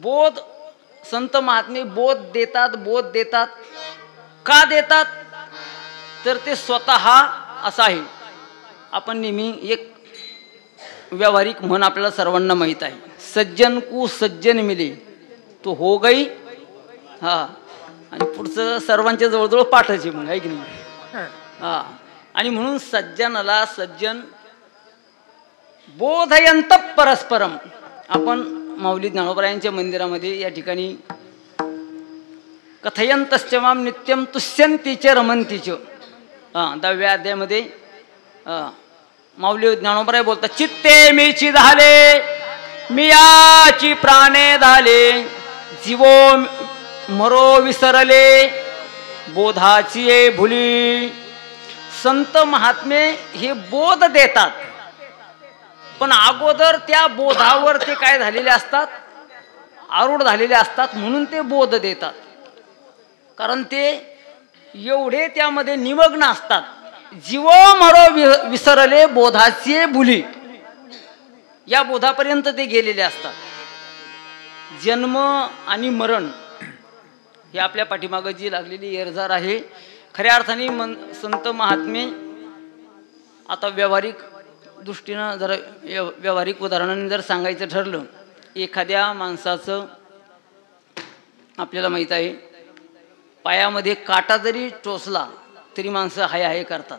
बोध संत महात्मे बोध देतात. बोध देतात का देतात? तर ते स्वतः असं आहे. आपण नेहमी एक व्यावहारिक म्हण आपल्याला सर्वांना माहीत आहे, सज्जन को सज्जन मिले तो हो गई. हा, आणि पुढचं सर्वांच्या जवळजवळ पाठायचे मग आहे की नाही? हा, आणि म्हणून सज्जनाला सज्जन बोधयंत परस्परम. आपण माऊली ज्ञानोबरायांच्या मंदिरामध्ये या ठिकाणी कथयंतश्च माम नित्यम तुष्यंतीच रमंतीच, 10व्या अध्यायामध्ये माऊली ज्ञानोबराय बोलतात, चित्ते मीची झाले मी याची प्राणे झाले, जीवो मरो विसरले बोधाची ये भुली. संत महात्मे हे बोध देतात, पण अगोदर त्या बोधावर ते काय झालेले असतात? आरूढ झालेले असतात, म्हणून ते बोध देतात. कारण ते एवढे त्यामध्ये निमग्न असतात. जीवो मरो विसरले बोधाचे भुली, या बोधापर्यंत ते गेलेले असतात. जन्म आणि मरण हे आपल्या पाठीमागं जी लागलेली एरजार आहे, खऱ्या अर्थाने संत महात्मे आता व्यावहारिक दृष्टीनं जर व्यावहारिक उदाहरणाने जर सांगायचं ठरलं, एखाद्या माणसाचं आपल्याला माहीत आहे, पायामध्ये काटा जरी टोचला तरी माणसं हाय हाय करतात.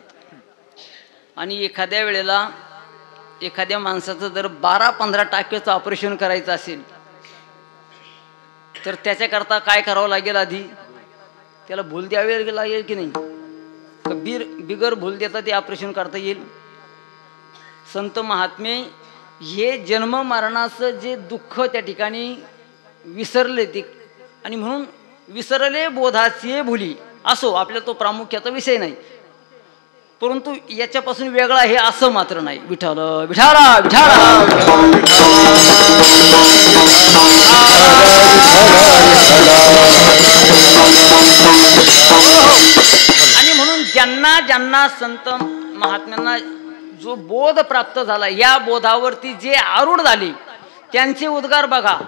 आणि एखाद्या वेळेला एखाद्या माणसाचं जर 12-15 टाक्याचं ऑपरेशन करायचं असेल तर त्याच्याकरता काय करावं लागेल? आधी त्याला भूल द्यावी लागेल की नाही? बिगर भूल देता ते ऑपरेशन करता येईल? संत महात्मे हे जन्म मरणाचं जे दुःख त्या ठिकाणी विसरले ते, आणि म्हणून विसरले बोधाचे भुली. असो, आपल्याला तो प्रामुख्याचा विषय नाही, परंतु याच्यापासून वेगळा हे असं मात्र नाही. विठ्ठल विठाला विठाला. आणि म्हणून ज्यांना ज्यांना संत महात्म्यांना जो बोध प्राप्त झाला, या बोधावरती जे आरूढ झाले त्यांचे उद्गार बघा.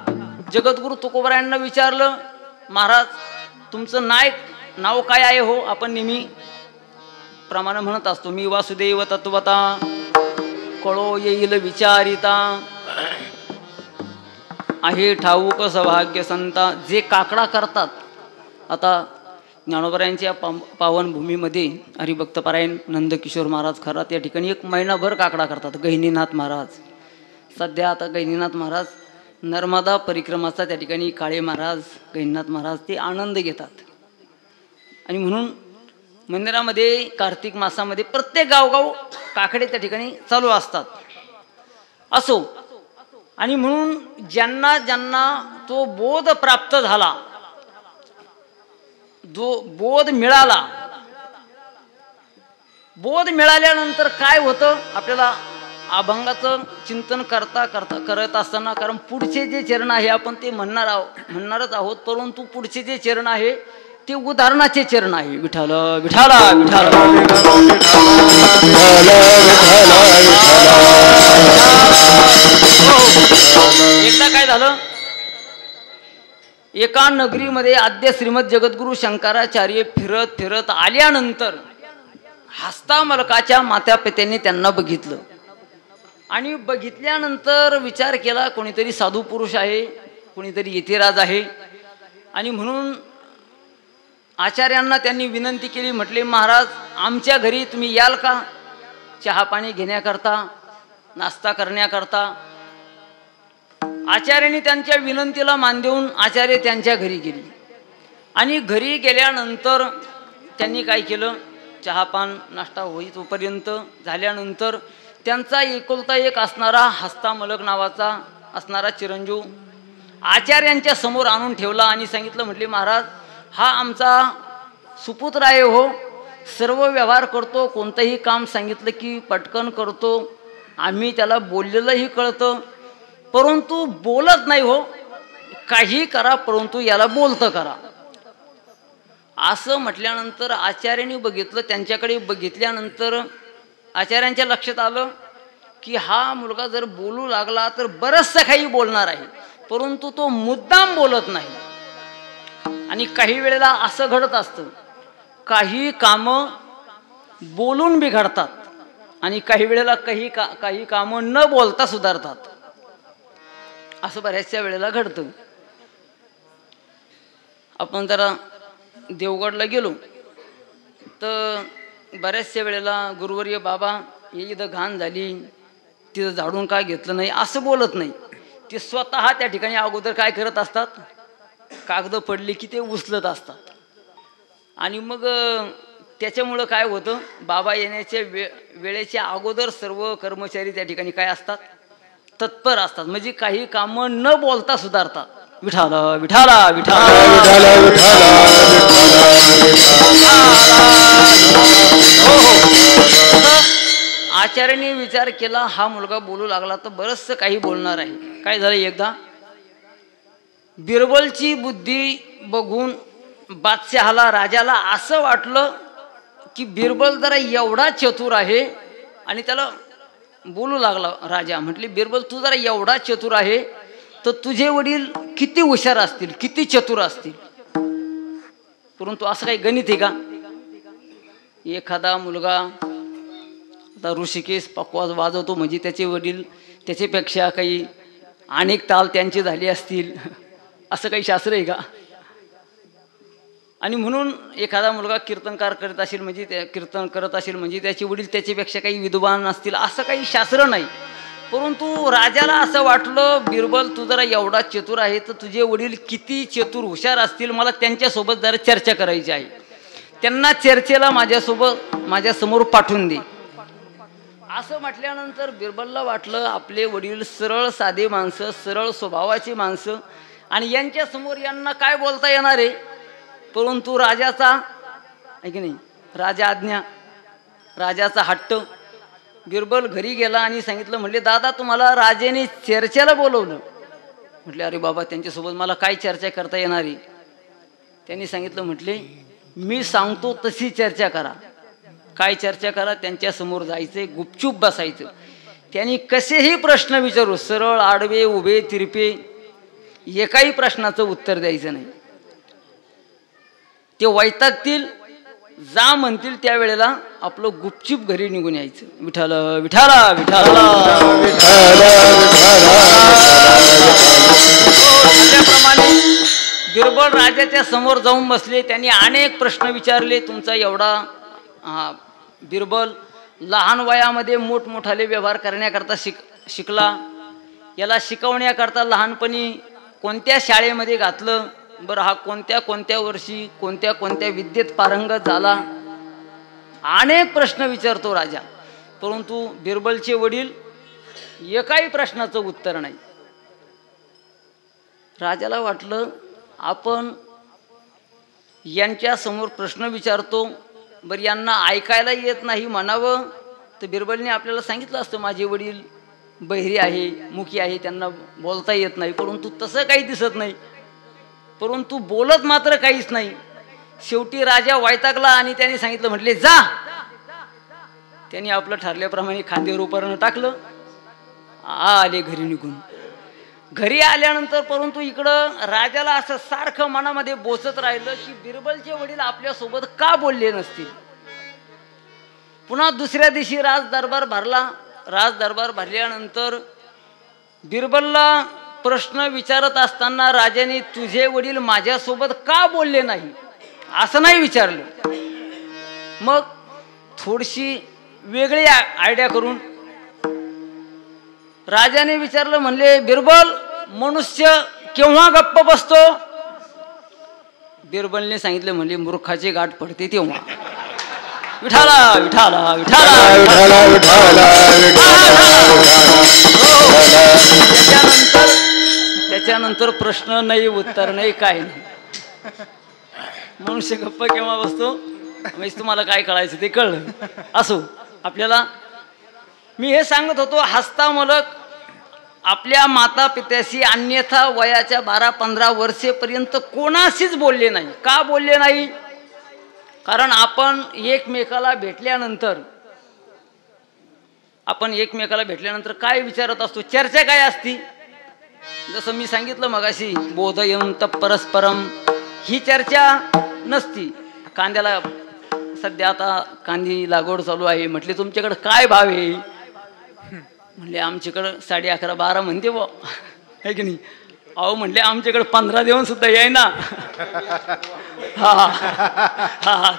जगद्गुरु तुकोबरायांना विचारलं, महाराज तुमचं नाव काय आहे हो? आपण नेहमी प्रमाणे म्हणत असतो, मी वासुदेव तत्वता कळो येईल विचारिता आहे ठाऊक सौभाग्य संता. जे काकडा करतात, आता ज्ञानोबरायांच्या पावन भूमीमध्ये हरिभक्त पारायण नंदकिशोर महाराज खरात या ठिकाणी 1 महिनाभर काकडा करतात. गहिनीनाथ महाराज सध्या, आता गहिनीनाथ महाराज नर्मदा परिक्रमाचा त्या ठिकाणी काळे महाराज गहिनीनाथ महाराज ते आनंद घेतात. आणि म्हणून मंदिरामध्ये कार्तिक मासामध्ये प्रत्येक गावगाव काकडे त्या ठिकाणी चालू असतात. असो, आणि म्हणून ज्यांना ज्यांना तो बोध प्राप्त झाला, जो बोध मिळाला, बोध मिळाल्यानंतर काय होतं, आपल्याला अभंगाचं चिंतन करत असताना, कारण पुढचे जे चरण आहे आपण ते म्हणणारच आहोत, परंतु पुढचे जे चरण आहे ते उदाहरणाचे चरण आहे. विठाल विठाला विठाल. एकदा काय झालं, एका नगरीमध्ये आद्य श्रीमद जगद्गुरु शंकराचार्य फिरत फिरत आल्यानंतर हस्तामलकाच्या मातापित्यांनी त्यांना बघितलं. आणि बघितल्यानंतर विचार केला, कोणीतरी साधू पुरुष आहे, कोणीतरी यतिराज आहे. आणि म्हणून आचार्यांना त्यांनी विनंती केली, म्हटले महाराज आमच्या घरी तुम्ही याल का? चहा पाणी घेण्याकरता, नाश्ता करण्याकरता. आचार्यांनी त्यांच्या विनंतीला मान देऊन आचार्य त्यांच्या घरी गेले. आणि घरी गेल्यानंतर त्यांनी काय केलं, चहापान नाश्ता होई तोपर्यंत झाल्यानंतर त्यांचा एकुलता एक असणारा हस्तामलक नावाचा असणारा चिरंजीव आचार्यांच्या समोर आणून ठेवला. आणि सांगितलं, म्हटले महाराज हा आमचा सुपुत्र आहे हो, सर्व व्यवहार करतो, कोणतंही काम सांगितलं की पटकन करतो, आम्ही त्याला बोललेलंही कळतं, परंतु बोलत नाही हो, काही करा परंतु याला बोलतं करा. असं म्हटल्यानंतर आचार्यांनी बघितलं, त्यांच्याकडे बघितल्यानंतर आचार्यांच्या लक्षात आलं की हा मुलगा जर बोलू लागला तर बरंचसं काही बोलणार आहे, परंतु तो मुद्दाम बोलत नाही. आणि काही वेळेला असं घडत असतं, काही कामं बोलून बिघडतात आणि काही वेळेला काही कामं न बोलता सुधारतात. असं बऱ्याचशा वेळेला घडतं. आपण जरा देवगडला गेलो तर बऱ्याचशा वेळेला गुरुवर्य बाबा हे इथं घाण झाली, तिथं झाडून का घेतलं नाही असं बोलत नाही. ते स्वतः त्या ठिकाणी अगोदर काय करत असतात, कागद पडली की ते उचलत असतात. आणि मग त्याच्यामुळं काय होतं, बाबा येण्याच्या वेळेच्या अगोदर सर्व कर्मचारी त्या ठिकाणी काय असतात, तत्पर असतात, म्हणजे काही कामं न बोलता सुधारतात. विठाला विठाला विठाला विठाला. आचार्याने विचार केला, हा मुलगा बोलू लागला तर बरंचसं काही बोलणार आहे. काय झालं, एकदा बिरबलची बुद्धी बघून बादशहाला राजाला असं वाटलं की बिरबल जरा एवढा चतुर आहे. आणि त्याला बोलू लागला राजा, म्हटले बिरबल तू जरा एवढा चतुर आहे तर तुझे वडील किती हुशार असतील, किती चतुर असतील, परंतु असं काही गणित आहे का? एखादा मुलगा आता ऋषिकेश पकवाज वाजवतो म्हणजे त्याचे वडील त्याच्यापेक्षा काही अनेक ताल त्यांचे झाले असतील, असं काही शास्त्र आहे का? आणि म्हणून एखादा मुलगा कीर्तनकार करत असेल म्हणजे कीर्तन करत असेल म्हणजे त्याचे वडील त्याच्यापेक्षा काही विद्वान असतील, असं काही शास्त्र नाही. परंतु राजाला असं वाटलं, बिरबल तू जरा एवढा चतुर आहे तर तुझे वडील किती चतुर हुशार असतील, मला त्यांच्यासोबत जरा चर्चा करायची आहे, त्यांना चर्चेला माझ्यासमोर पाठवून दे. असं म्हटल्यानंतर बिरबलला वाटलं आपले वडील सरळ साधे माणसं, सरळ स्वभावाची माणसं, आणि यांच्या समोर यांना काय बोलता येणार आहे. परंतु राजाचा आहे की नाही, राजा आज्ञा, राजाचा हट्ट. बिरबल घरी गेला आणि सांगितलं, म्हटले दादा तुम्हाला राजाने चर्चेला बोलवलं. म्हटले अरे बाबा त्यांच्यासोबत मला काय चर्चा करता येणारी. त्यांनी सांगितलं, म्हटले मी सांगतो तशी चर्चा करा. काय चर्चा करा, त्यांच्या समोर जायचे, गुपचूप बसायचं. त्यांनी कसेही प्रश्न विचारू, सरळ आडवे उभे तिरपे, एकाही प्रश्नाचं उत्तर द्यायचं नाही. ते वैतागतील, जा म्हणतील त्यावेळेला आपलं गुपचूप घरी निघून यायचं. विठाल विठाला विठाला. त्याप्रमाणे बिरबल राजाच्या समोर जाऊन बसले. त्यांनी अनेक प्रश्न विचारले. तुमचा एवढा बिरबल लहान वयामध्ये मोठमोठाले व्यवहार करण्याकरता शिकला. याला शिकवण्याकरता लहानपणी कोणत्या शाळेमध्ये घातलं बरं, हा कोणत्या कोणत्या वर्षी कोणत्या कोणत्या विद्येत पारंगत झाला, अनेक प्रश्न विचारतो राजा. परंतु बिरबलचे वडील एकाही प्रश्नाचं उत्तर नाही. राजाला वाटलं आपण यांच्या समोर प्रश्न विचारतो, बरं यांना ऐकायला येत नाही म्हणावं तर बिरबलने आपल्याला सांगितलं असतं माझे वडील बहिरे आहे, मुखी आहे, त्यांना बोलता येत नाही. परंतु तसं काही दिसत नाही. परंतु बोलत मात्र काहीच नाही. शेवटी राजा वैतागला आणि त्याने सांगितलं, म्हटले जा. त्यांनी आपलं ठरल्याप्रमाणे खांद्यावर उपरणं टाकलं, आले घरी निघून. घरी आल्यानंतर परंतु इकडं राजाला असं सारखं मनामध्ये बोचत राहिलं की बिरबलचे वडील आपल्यासोबत का बोलले नसतील. पुन्हा दुसऱ्या दिवशी राजदरबार भरला. राजदरबार भरल्यानंतर बिरबलला प्रश्न विचारत असताना राजाने तुझे वडील माझ्यासोबत का बोलले नाही असं नाही विचारलं. मग थोडीशी वेगळी आयडिया करून राजाने विचारलं, म्हणले बिरबल मनुष्य केव्हा गप्प बसतो. बिरबलने सांगितलं, म्हणले मूर्खाची गाठ पडते तेव्हा. विठाला विठाला विठाला विठाला. त्याच्यानंतर प्रश्न नाही, उत्तर नाही, काय नाही. मनुष्य गप्प केव्हा बसतो म्हणजे तुम्हाला काय कळायचं ते कळलं. असो, आपल्याला मी हे सांगत होतो, हस्ता मलक आपल्या माता पित्याशी अन्यथा वयाच्या 12-15 वर्षेपर्यंत कोणाशीच बोलले नाही. का बोलले नाही? कारण आपण एकमेकाला भेटल्यानंतर काय विचारत असतो, चर्चा काय असती. जसं मी सांगितलं मगाशी, बोधयंत परस्परम, ही चर्चा नसती. कांद्याला सध्या आता कांदी लागवड चालू आहे, म्हटले तुमच्याकडे काय भाव आहे, म्हणले आमच्याकडं 11:30-12 म्हणते बा, आहे की नाही. अहो म्हणले आमच्याकडे 15 देऊन सुद्धा याय ना. हा हा हा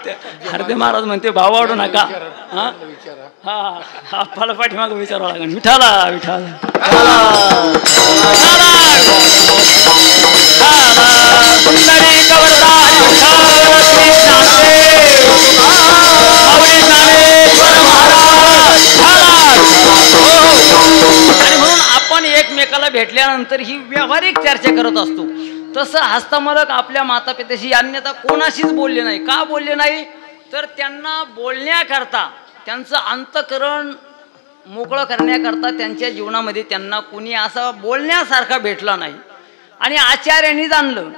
हरदे महाराज म्हणते भाव वाढू नका. हा हा हा आपल्याला पाठीमागं विचारावं लागेल. विठाला विठाला आणि म्हणून आपण एकमेकाला भेटल्यानंतर ही व्यावहारिक चर्चा करत असतो. तसं हस्तमलक आपल्या माता पित्याशी अन्यथा कोणाशीच बोलले नाही. का बोलले नाही? तर त्यांना बोलण्याकरता, त्यांचं अंतःकरण मोकळं करण्याकरता त्यांच्या जीवनामध्ये त्यांना कुणी असा बोलण्यासारखा भेटला नाही. आणि आचार्यांनी जाणलं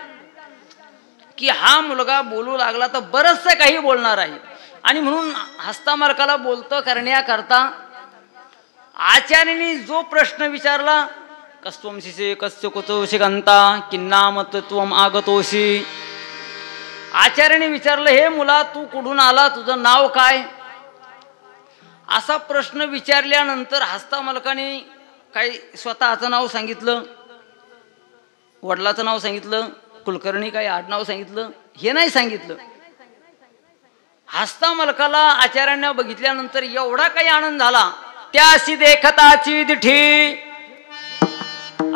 की हा मुलगा बोलू लागला तर बरंचसं काही बोलणार आहे. आणि म्हणून हस्तमलकाला बोलतं करण्याकरता आचार्यांनी जो प्रश्न विचारला, कस्त्वंशीसे कस्य कुतोषि गंता किन्नामत त्वम आगतोषी. आचार्याने विचारलं, हे मुला तू कुठून आला, तुझं नाव काय. असा प्रश्न विचारल्यानंतर हस्तमलकाने काही स्वतःचं नाव सांगितलं, वडिलाचं नाव सांगितलं, कुलकर्णी काही आडनाव सांगितलं, हे नाही सांगितलं. हस्तमलकाला आचार्यांना बघितल्यानंतर एवढा काही आनंद झाला, त्याशी देखताची दिठी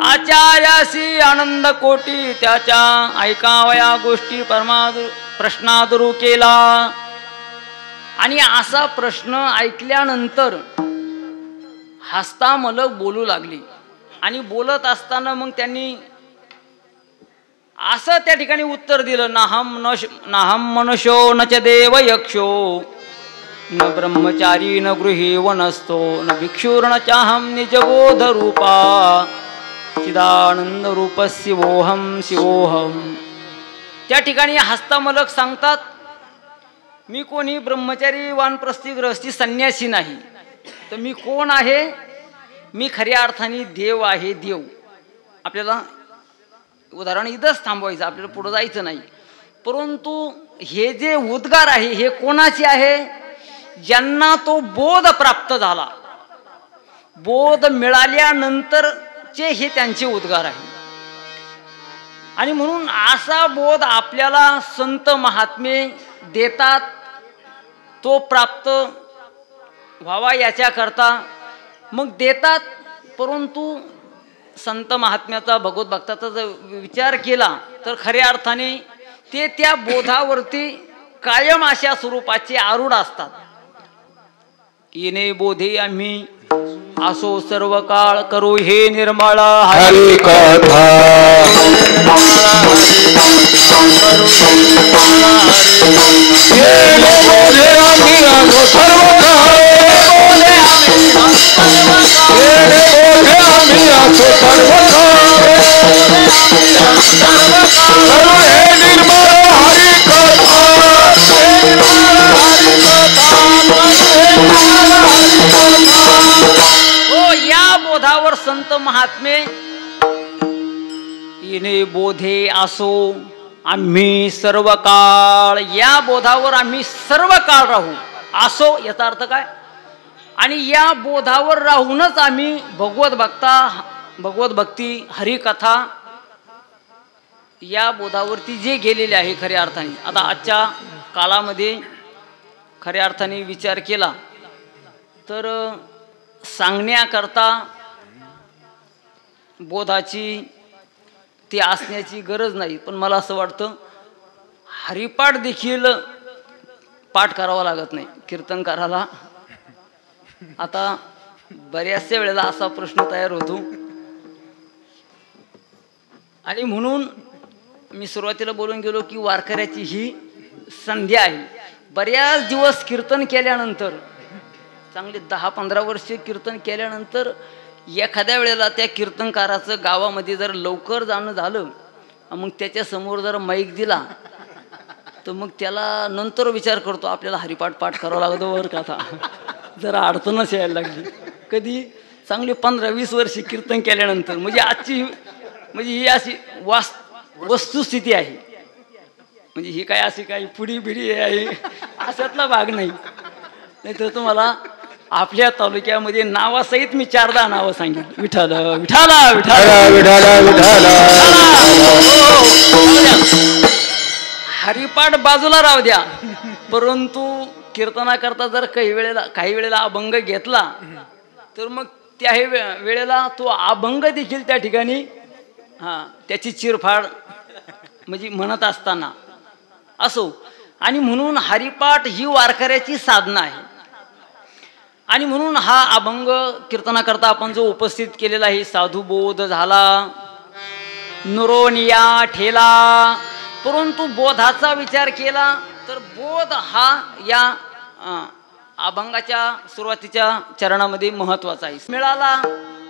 आचार्याशी आनंद कोटी, त्याच्या ऐकावया गोष्टी प्रश्नादरू केला. आणि असा प्रश्न ऐकल्यानंतर हस्तामलक बोलू लागली. आणि बोलत असताना मग त्यांनी असं त्या ठिकाणी उत्तर दिलं. नाहम मनुष्यो न च देव यक्षो न ब्रह्मचारी न गृही वनस्तो न भिक्षुर न चाहम निजबोध रूपा चिदानंद रूप शिवोहम शिवोहम. त्या ठिकाणी हस्तमलक सांगतात मी कोणी ब्रह्मचारी वानप्रस्थी गृहस्थी संन्यासी नाही. तर मी कोण आहे? मी खऱ्या अर्थाने देव आहे. देव. आपल्याला उदाहरण इथंच थांबवायचं, आपल्याला पुढे जायचं नाही. परंतु हे जे उद्गार आहे हे कोणाचे आहे? ज्यांना तो बोध प्राप्त झाला, बोध मिळाल्यानंतरचे हे त्यांचे उद्गार आहे. आणि म्हणून असा बोध आपल्याला संत महात्मे देतात. तो प्राप्त व्हावा याच्याकरता मग देतात. परंतु संत महात्म्याचा भगवत भक्ताचा जर विचार केला तर खऱ्या अर्थाने ते त्या बोधावरती कायम अशा स्वरूपाचे आरूढ असतात. येणे बोधे आम्ही असो सर्व काळ करू हे निर्मळ हरी कथा येणे बोधे आम्ही असो सर्व काळ येणे बोधे आम्ही असो सर्व काळ करू हे निर्मळ हरी कथा हो. या बोधावर संत महात्मे येणे बोधे असो आम्ही सर्व काळ, या बोधावर आम्ही सर्व काळ राहू. असो याचा अर्थ काय? आणि या बोधावर राहूनच आम्ही भगवत भक्ती हरिकथा या बोधावरती जे गेलेले आहे खऱ्या अर्थाने. आता आजच्या काळामध्ये खऱ्या अर्थाने विचार केला तर सांगण्याकरता बोधाची ती असण्याची गरज नाही. पण मला असं वाटतं हरिपाठ देखील पाठ करावा लागत नाही कीर्तनकाराला. आता बऱ्याचशा वेळेला असा प्रश्न तयार होतो. आणि म्हणून मी सुरुवातीला बोलून गेलो की वारकऱ्याची ही संध्या आहे. बऱ्याच दिवस कीर्तन केल्यानंतर, चांगले 10-15 वर्ष कीर्तन केल्यानंतर एखाद्या वेळेला त्या कीर्तनकाराचं गावामध्ये जर लवकर जाणं झालं मग त्याच्या समोर जर माईक दिला तर मग त्याला नंतर विचार करतो आपल्याला हरिपाठ पाठ करावं लागतो वर का. आता जरा अडचणच यायला लागली. कधी चांगले 15-20 वर्ष कीर्तन केल्यानंतर. म्हणजे आजची ही अशी वस्तुस्थिती आहे. म्हणजे ही काय अशी काही पुडी बिडी आहे अशातला भाग नाही. नाही तर तुम्हाला आपल्या तालुक्यामध्ये नावासहित मी 4दा नावं सांगितली. विठाल विठाला विठाला विठाला विठाला. हरिपाठ बाजूला राहू द्या, परंतु कीर्तनाकरता जर काही वेळेला अभंग घेतला तर मग त्या वेळेला तो अभंग देखील त्या ठिकाणी त्याची चिरफाड म्हणजे म्हणत असताना असो. आणि म्हणून हरिपाठ ही वारकऱ्याची साधना आहे. आणि म्हणून हा अभंग कीर्तनाकरता आपण जो उपस्थित केलेला आहे साधू बोध झाला नुरोनिया ठेला. परंतु बोधाचा विचार केला तर बोध हा या अभंगाच्या सुरुवातीच्या चरणामध्ये महत्वाचा आहे. मिळाला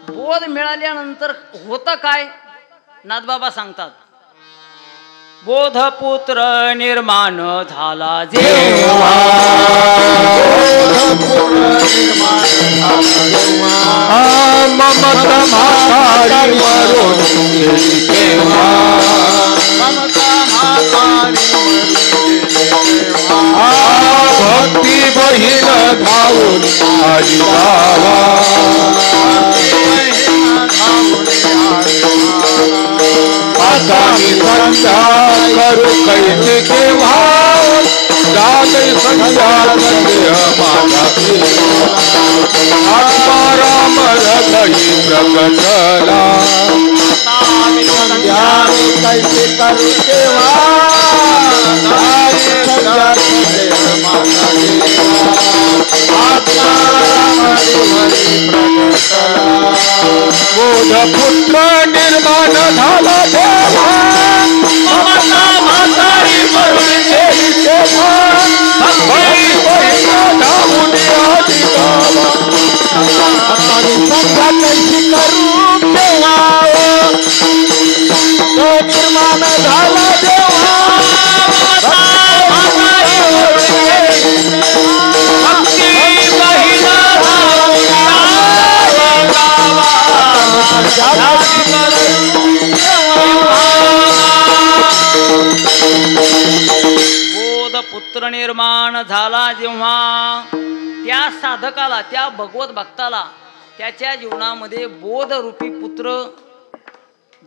बोध मिळाल्यानंतर होतं काय? नाथबाबा सांगतात बोधपुत्र निर्माण झाला जेव्हा, ममता म्हातारी मरून गेली तेव्हा, भक्ती बहीण धावून आली गावा, आता मी संध्या करू कैसे केव्हा, जागे संध्या संदेह माझा आत्माराम हृदयी प्रकटला, संध्या कैसे करू केव्हा, जागे संध्या संदेह माझा आत्माराम हृदयी प्रकटला. बोधपुत्र निर्माण झाला देवा, पुत्र निर्माण झाला जेव्हा त्या साधकाला, त्या भगवत भक्ताला त्याच्या जीवनामध्ये बोधरूपी पुत्र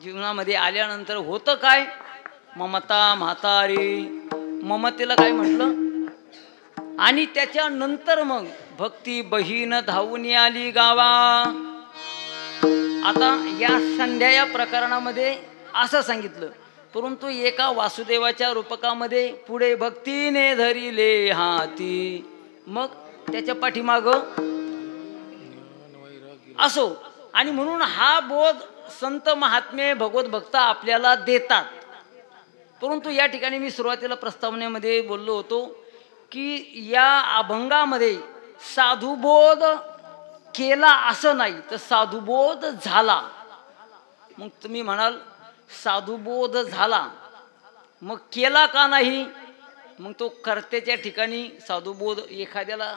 जीवनामध्ये आल्यानंतर होतं काय? ममता म्हातारी, ममतेला काय म्हटलं? आणि त्याच्यानंतर मग भक्ती बहीण धावून आली गावा. आता या संध्या या प्रकरणामध्ये असं सांगितलं, परंतु एका वासुदेवाच्या रूपकामध्ये पुढे भक्तीने धरिले हाती, मग त्याच्या पाठीमाग असो. आणि म्हणून हा बोध संत महात्मे भगवत भक्त आपल्याला देतात. परंतु या ठिकाणी मी सुरुवातीला प्रस्तावनेमध्ये बोललो होतो की या अभंगामध्ये साधुबोध केला असं नाही, तर साधुबोध झाला. मग तुम्ही म्हणाल साधुबोध झाला मग केला का नाही? मग तो कर्त्याच्या ठिकाणी साधुबोध एखाद्याला,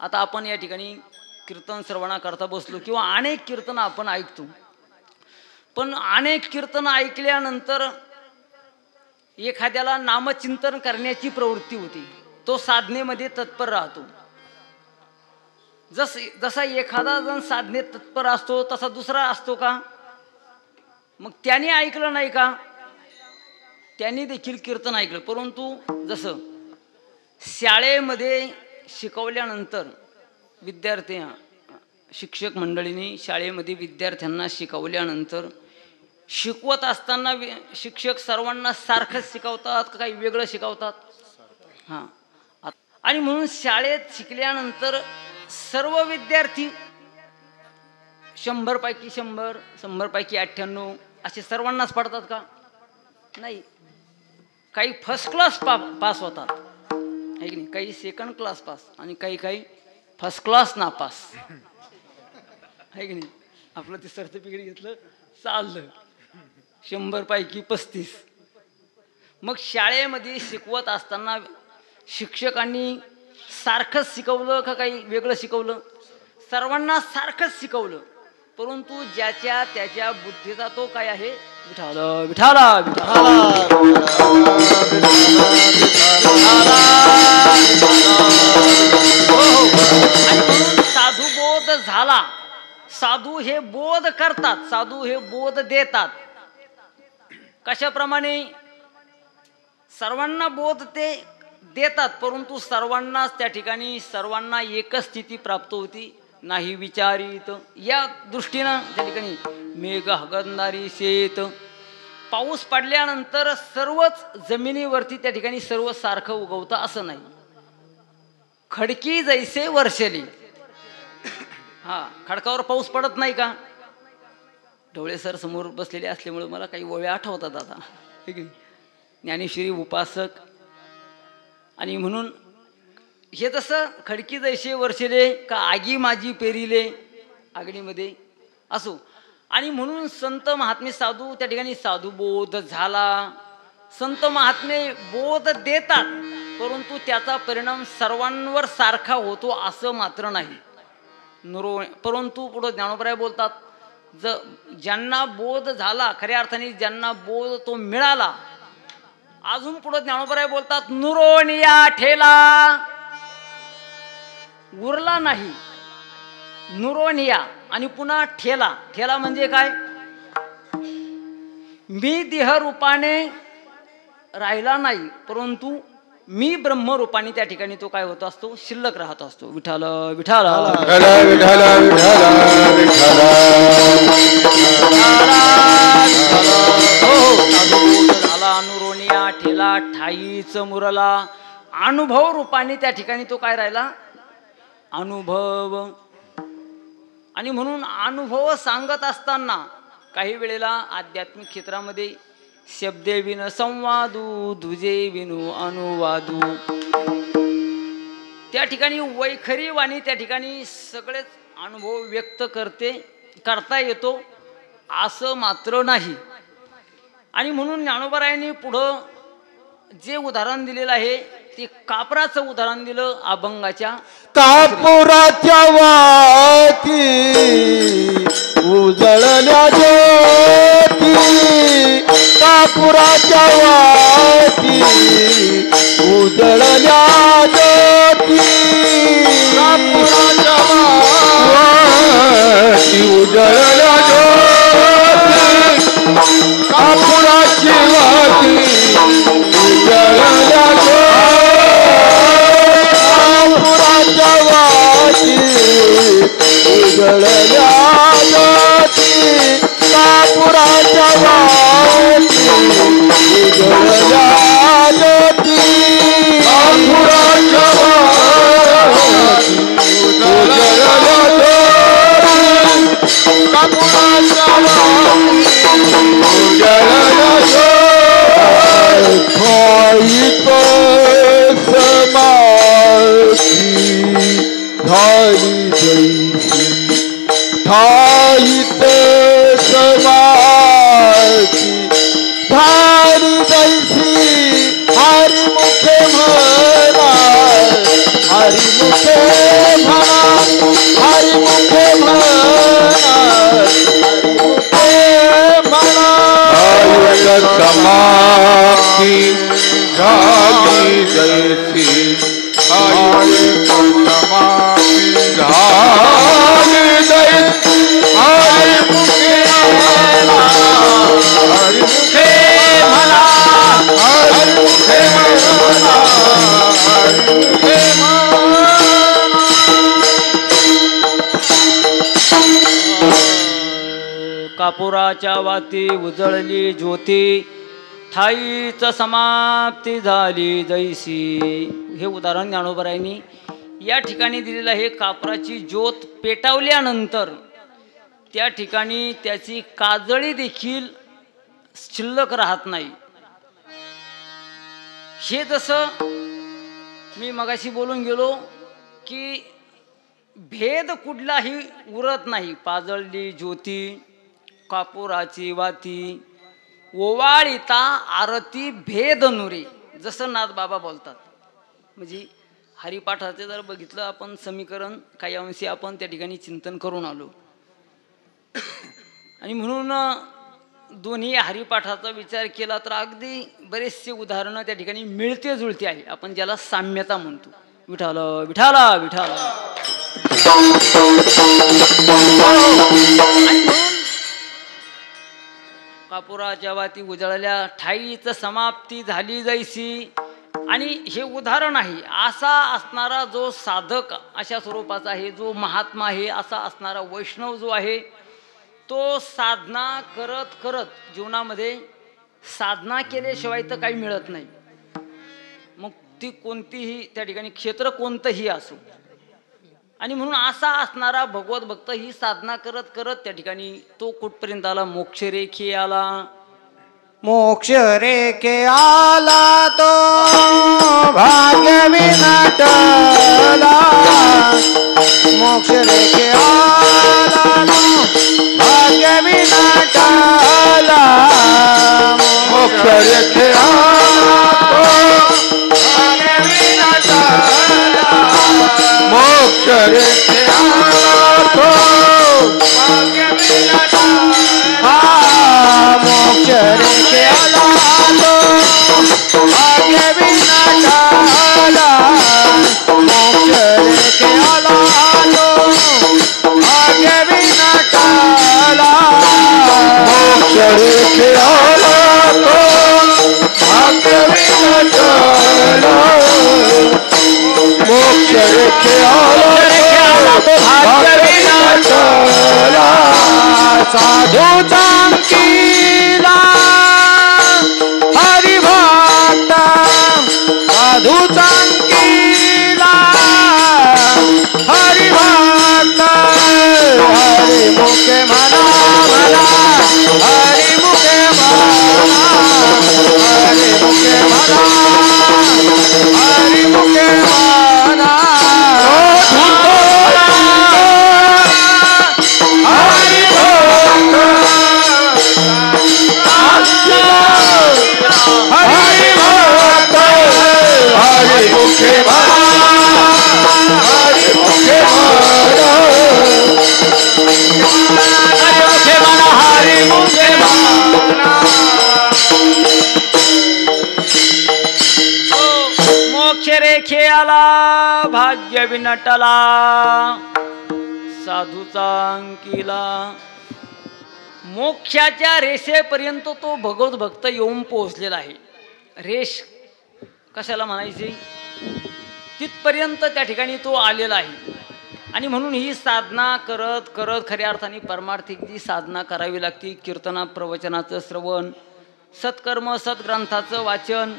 आता आपण या ठिकाणी कीर्तन श्रवणा करता बसलो किंवा अनेक कीर्तन आपण ऐकतो, पण अनेक कीर्तन ऐकल्यानंतर एखाद्याला नामचिंतन करण्याची प्रवृत्ती होती, तो साधनेमध्ये तत्पर राहतो. जसा एखादा जण साधनेत तत्पर असतो तसा दुसरा असतो का? मग त्याने ऐकलं नाही का? त्यांनी देखील कीर्तन ऐकलं. परंतु जसं शाळेमध्ये शिकवल्यानंतर विद्यार्थी, शिक्षक मंडळींनी शाळेमध्ये विद्यार्थ्यांना शिकवल्यानंतर शिकवत असताना शिक्षक सर्वांना सारखंच शिकवतात का काही वेगळं शिकवतात? हां. आणि म्हणून शाळेत शिकल्यानंतर सर्व विद्यार्थी 100 पैकी 100, 100 पैकी 98 असे सर्वांनाच पडतात का? नाही. काही फर्स्ट क्लास पास होतात आहे की नाही, काही सेकंड क्लास पास आणि काही फर्स्ट क्लास नापास आहे की नाही. आपलं ते सर्टिफिकेट घेतलं चाललं 100 पैकी 35. मग शाळेमध्ये शिकवत असताना शिक्षकांनी सारखंच शिकवलं का काही वेगळं शिकवलं? सर्वांना सारखंच शिकवलं, परंतु ज्याच्या त्याच्या बुद्धीचा तो काय आहे? विठाला विठाला विठाला साधुबोध झाला. साधू हे बोध करतात, साधू हे बोध देतात. कशाप्रमाणे? सर्वांना बोध ते देतात, परंतु सर्वांनाच त्या ठिकाणी सर्वांना एकच स्थिती प्राप्त होती, नाही विचारित. या दृष्टीनं त्या ठिकाणी मेघ हगणारी शेत, पाऊस पडल्यानंतर सर्वच जमिनीवरती त्या ठिकाणी सर्व सारखं उगवतं असं नाही. खडकी जैसे वर्षली, हा खडकावर पाऊस पडत नाही का? ढवळे सर समोर बसलेले असल्यामुळे मला काही ओव्या आठवतात आता, ज्ञानेश्वरी उपासक. आणि म्हणून हे तसं खडकी जैसे वर्षले का आगी माझी पेरिले आगडीमध्ये असो. आणि म्हणून संत महात्मे साधू त्या ठिकाणी साधुबोध झाला. संत महात्मे बोध देतात, परंतु त्याचा परिणाम सर्वांवर सारखा होतो असं मात्र नाही. परंतु पुढे ज्ञानोबराय बोलतात, ज्यांना बोध झाला, खऱ्या अर्थाने ज्यांना बोध तो मिळाला, अजून पुढे ज्ञानोबराय बोलतात नुरोनिया ठेला उरला नाही. नुरोनिया आणि पुन्हा ठेला. ठेला म्हणजे काय? मी देह रूपाने राहिला नाही, परंतु मी ब्रह्म रूपाने त्या ठिकाणी तो काय होत असतो? शिल्लक राहत असतो. विठाल विठाल झाला. नुरोनिया ठेला ठाईच मुरला. अनुभव रूपाने त्या ठिकाणी तो काय राहिला? अनुभव. आणि म्हणून अनुभव सांगत असताना काही वेळेला आध्यात्मिक क्षेत्रामध्ये शब्दे विन संवादू दुजे विनु अनुवादू, त्या ठिकाणी वैखरी वाणी त्या ठिकाणी सगळेच अनुभव व्यक्त करता येतो असं मात्र नाही. आणि म्हणून ज्ञानोबरायांनी पुढं जे उदाहरण दिलेलं आहे ते कापराचं उदाहरण दिलं. अभंगाच्या कापुराच्या वाती उजळल्या ज्योती, कापुराच्या वाती उजळल्या झाली जैसी झाली समाप्ती झाली जैसी हरी मुखे हरी मुखे म्हणा हरी मुखे म्हणा हरी मुखे कापुराच्या वाती उजळली ज्योती ठाईच समाप्ती झाली जैसी. हे उदाहरण ज्ञानोबरायांनी या ठिकाणी दिलेलं आहे. कापुराची ज्योत पेटवल्यानंतर त्या ठिकाणी त्याची काजळी देखील शिल्लक राहत नाही. हे जसं मी मगाशी बोलून गेलो की भेद कुठलाही उरत नाही. पाजळली ज्योती कापुराची वाती ओवाळिता आरती भेद नुरे, जसं नाथ बाबा बोलतात. म्हणजे हरिपाठाचे जर बघितलं आपण समीकरण काही अंशी आपण त्या ठिकाणी चिंतन करून आलो. आणि म्हणून दोन्ही हरिपाठाचा विचार केला तर अगदी बरेचसे उदाहरणं त्या ठिकाणी मिळते जुळते आहे. आपण ज्याला साम्यता म्हणतो. विठाला विठाला विठाला. कापुराच्या वाती उजळल्या ठाईच समाप्ती झाली जैसी. आणि हे उदाहरण आहे. असा असणारा जो साधक अशा स्वरूपाचा आहे, जो महात्मा आहे, असा असणारा वैष्णव जो आहे, तो साधना करत करत जीवनामध्ये साधना केल्याशिवाय तर काही मिळत नाही. मग ती कोणतीही त्या ठिकाणी क्षेत्र कोणतंही असो. आणि म्हणून असा असणारा भगवत भक्त ही साधना करत करत त्या ठिकाणी तो कुठपर्यंत आला, मोक्ष रेखे आला. मोक्ष रेखे आला तो भाग्य विनाटला. मोक्ष रेखे आला तो भाग्य विनाटला. मोक्ष रेखे आला तो भाग्य विनाटला. मोक्ष रेखे आला तो भाग्य विनाटला. मोक्ष रेखे आला तो भाग्य विनाटला. मोक्ष रेखे आला तो भाग्य विनाटला. मोक्ष रेखे आला तो भाग्य विनाटला. मोक्ष रेखे आला तो भाग्य विनाटला. साधू चांकीला हरिभक्त साधू चांकीला हरिभक्त. हरिमुखे म्हणा म्हणा हरिमुखे म्हणा हरिमुखे म्हणा हरिमुखे म्हणा. मोक्ष रेखे आला भाग्य विनटला. साधूचा अंकीला मोक्षाच्या रेषेपर्यंत तो भगवत भक्त येऊन पोहोचलेला आहे. रेष कशाला म्हणायची, तिथपर्यंत त्या ठिकाणी तो आलेला आहे. आणि म्हणून ही साधना करत करत खऱ्या अर्थाने परमार्थिक जी साधना करावी लागते. कीर्तना प्रवचनाचं श्रवण, सत्कर्म सद्ग्रंथाचं वाचन,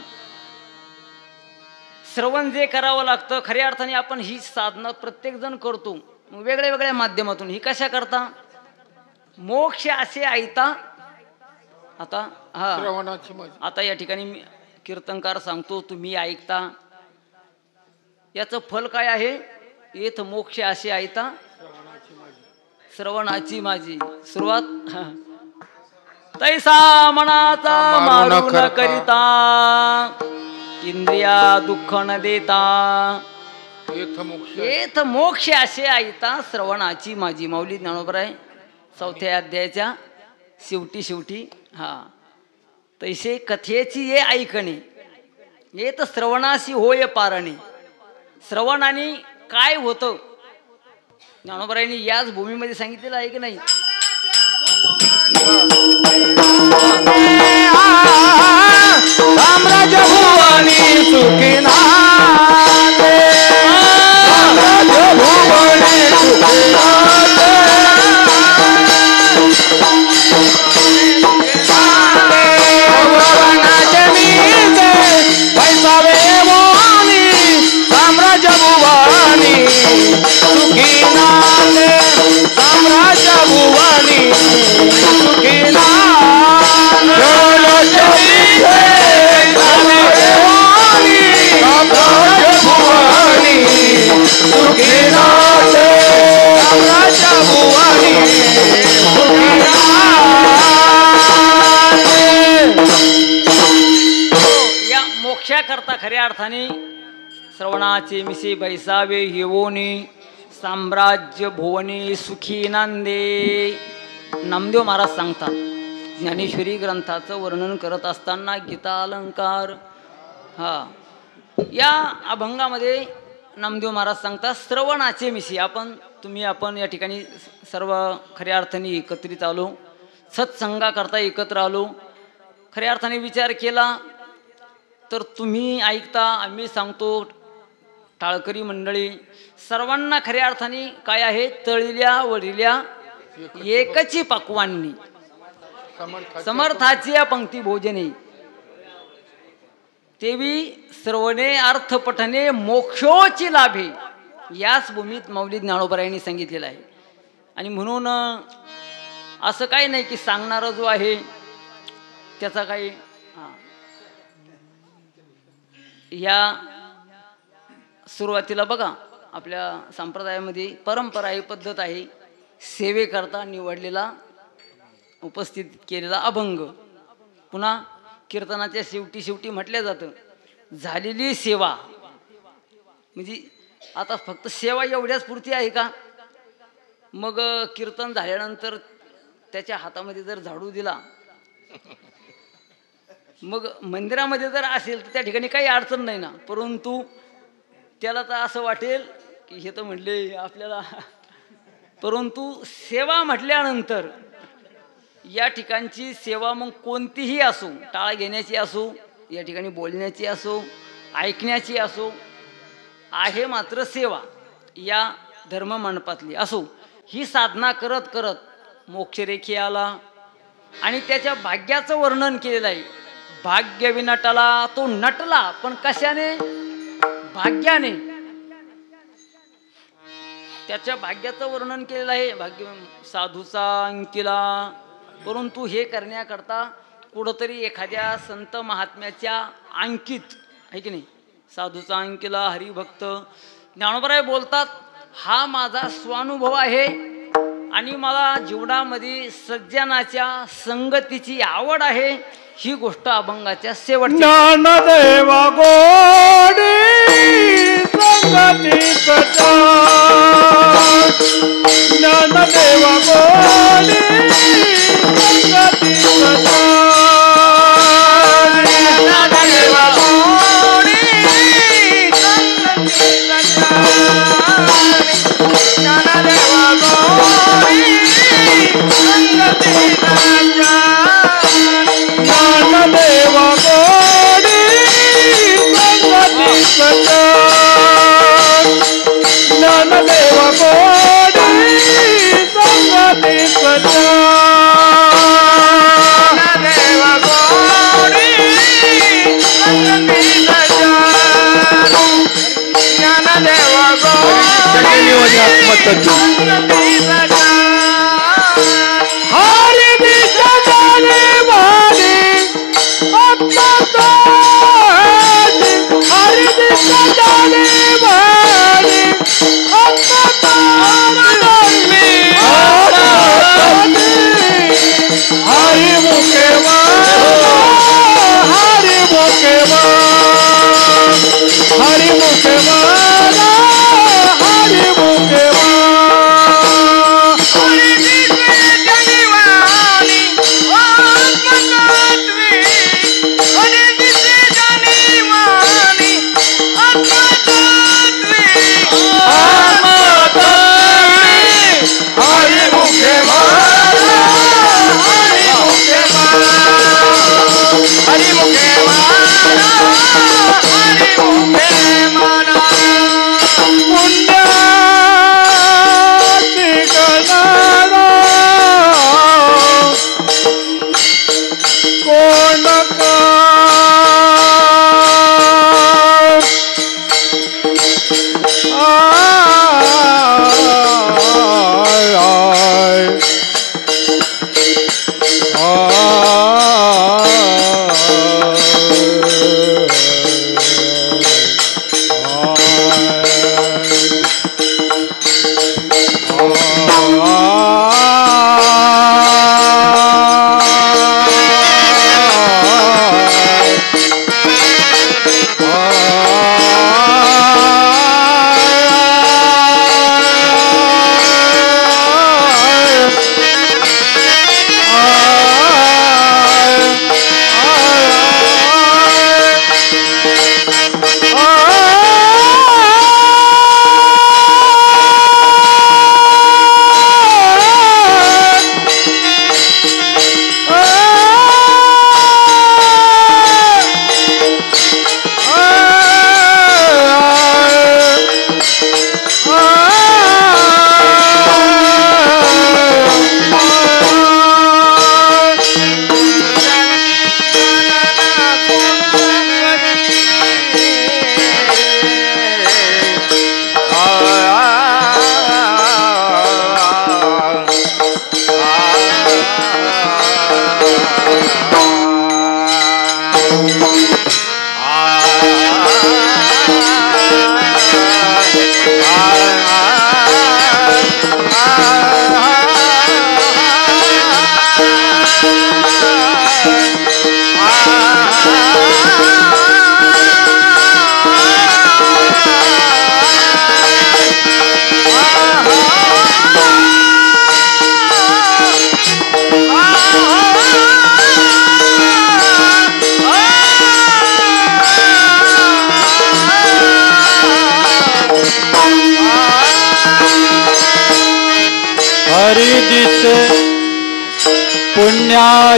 श्रवण जे करावं लागतं. खऱ्या अर्थाने आपण ही साधना प्रत्येकजण करतो वेगळ्या वेगळ्या माध्यमातून. ही कशा करता, मोक्ष असे ऐता. आता आता या ठिकाणी मी कीर्तनकार सांगतो, तुम्ही ऐकता. याचं फल काय आहे, येथ मोक्ष असे ऐता श्रवणाची माझी सुरुवात. तैसा मनाचा मारून करिता इंद्रिया दुःख न देता. येथ मोक्ष असे ऐता श्रवणाची माझी. माऊली ज्ञानोबराय 4थ्या अध्यायाच्या शेवटी. हा, तैसे कथेची ये ऐकणे. येत श्रवणाशी होय पारणे. श्रवणाने काय होतं ज्ञानोबरायांनी याच भूमीमध्ये सांगितलेलं आहे की नाही. साम्राज्य भुवनी सुखिना साम्राज्य भुवनी सुखिना भुवनाचे मीचे पैसावे मोनी साम्राज्य भुवनी सुखिना साम्राज्य भुवनी सुखिना या मोक्षाकरता खऱ्या अर्थाने श्रवणाचे मिसे बैसावे येवोनी साम्राज्य भुवनी सुखी नांदे. नामदेव महाराज सांगतात ज्ञानेश्वरी ग्रंथाचं वर्णन करत असताना गीता अलंकार या अभंगामध्ये नामदेव महाराज सांगतात श्रवणाचे मिशी. आपण या ठिकाणी सर्व खऱ्या अर्थाने एकत्रित आलो, सत्संगाकरता एकत्र आलो. खऱ्या अर्थाने विचार केला तर तुम्ही ऐकता, आम्ही सांगतो, टाळकरी मंडळी सर्वांना खऱ्या अर्थाने काय आहे, तळिल्या वडिल्या एकची पक्वांनी समर्थाची या पंक्ती भोजने तेवी श्रवणे अर्थ पठने मोक्षोची लाभे. याच भूमीत मौली ज्ञानोबरायांनी सांगितलेलं आहे. आणि म्हणून असं काही नाही की सांगणारा जो आहे त्याचा काही या सुरुवातीला बघा आपल्या संप्रदायामध्ये परंपरा आहे, पद्धत आहे, सेवेकरता निवडलेला उपस्थित केलेला अभंग. पुन्हा कीर्तनाच्या शेवटी म्हटलं जातं झालेली सेवा. म्हणजे आता फक्त सेवा एवढ्याच पुरती आहे का? मग कीर्तन झाल्यानंतर त्याच्या हातामध्ये जर झाडू दिला, मग मंदिरामध्ये जर असेल तर त्या ठिकाणी काही अडचण नाही ना. परंतु त्याला तर असं वाटेल की हे तर म्हणले आपल्याला. परंतु सेवा म्हटल्यानंतर या ठिकाणची सेवा मग कोणतीही असो, टाळ घेण्याची असो, या ठिकाणी बोलण्याची असो, ऐकण्याची असो, आहे मात्र सेवा या धर्म मंडपातली असो. ही साधना करत करत मोक्षरेखी आला आणि त्याच्या भाग्याचं वर्णन केलेलं आहे. भाग्य विनटला, तो नटला पण कशाने? भाग्याने. त्याच्या भाग्याचं वर्णन केलेलं आहे. भाग्य साधूचा अंकिला. परंतु हे करण्याकरता कुठंतरी एखाद्या संत महात्म्याच्या अंकित आहे की नाही, साधूचा अंकिला हरिभक्त. ज्ञानोबराय बोलतात हा माझा स्वानुभव आहे आणि मला जीवनामध्ये सज्जनाच्या संगतीची आवड आहे. ही गोष्ट अभंगाच्या शेवटची. ज्ञानदेवा गोडी संगती सचा, ज्ञानदेवा गोडी संगती सचा, ज्ञानदेवा गोडी संगती सचा, ज्ञानदेवा गोडी संगती सचा, ज्ञानदेवा गोडी संगती सचा, ज्ञानदेवा गोडी संगती सचा, ज्ञानदेवा गोडी संगती सचा, ज्ञानदेवा गोडी संगती सचा. हरि दिशा जाने वाली हरि दिशा जाने वाली हरि मुखे हरि मुखे हरि मुखे हरि मुखे हरि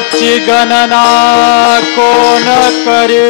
पुण्याची गणना कोण करे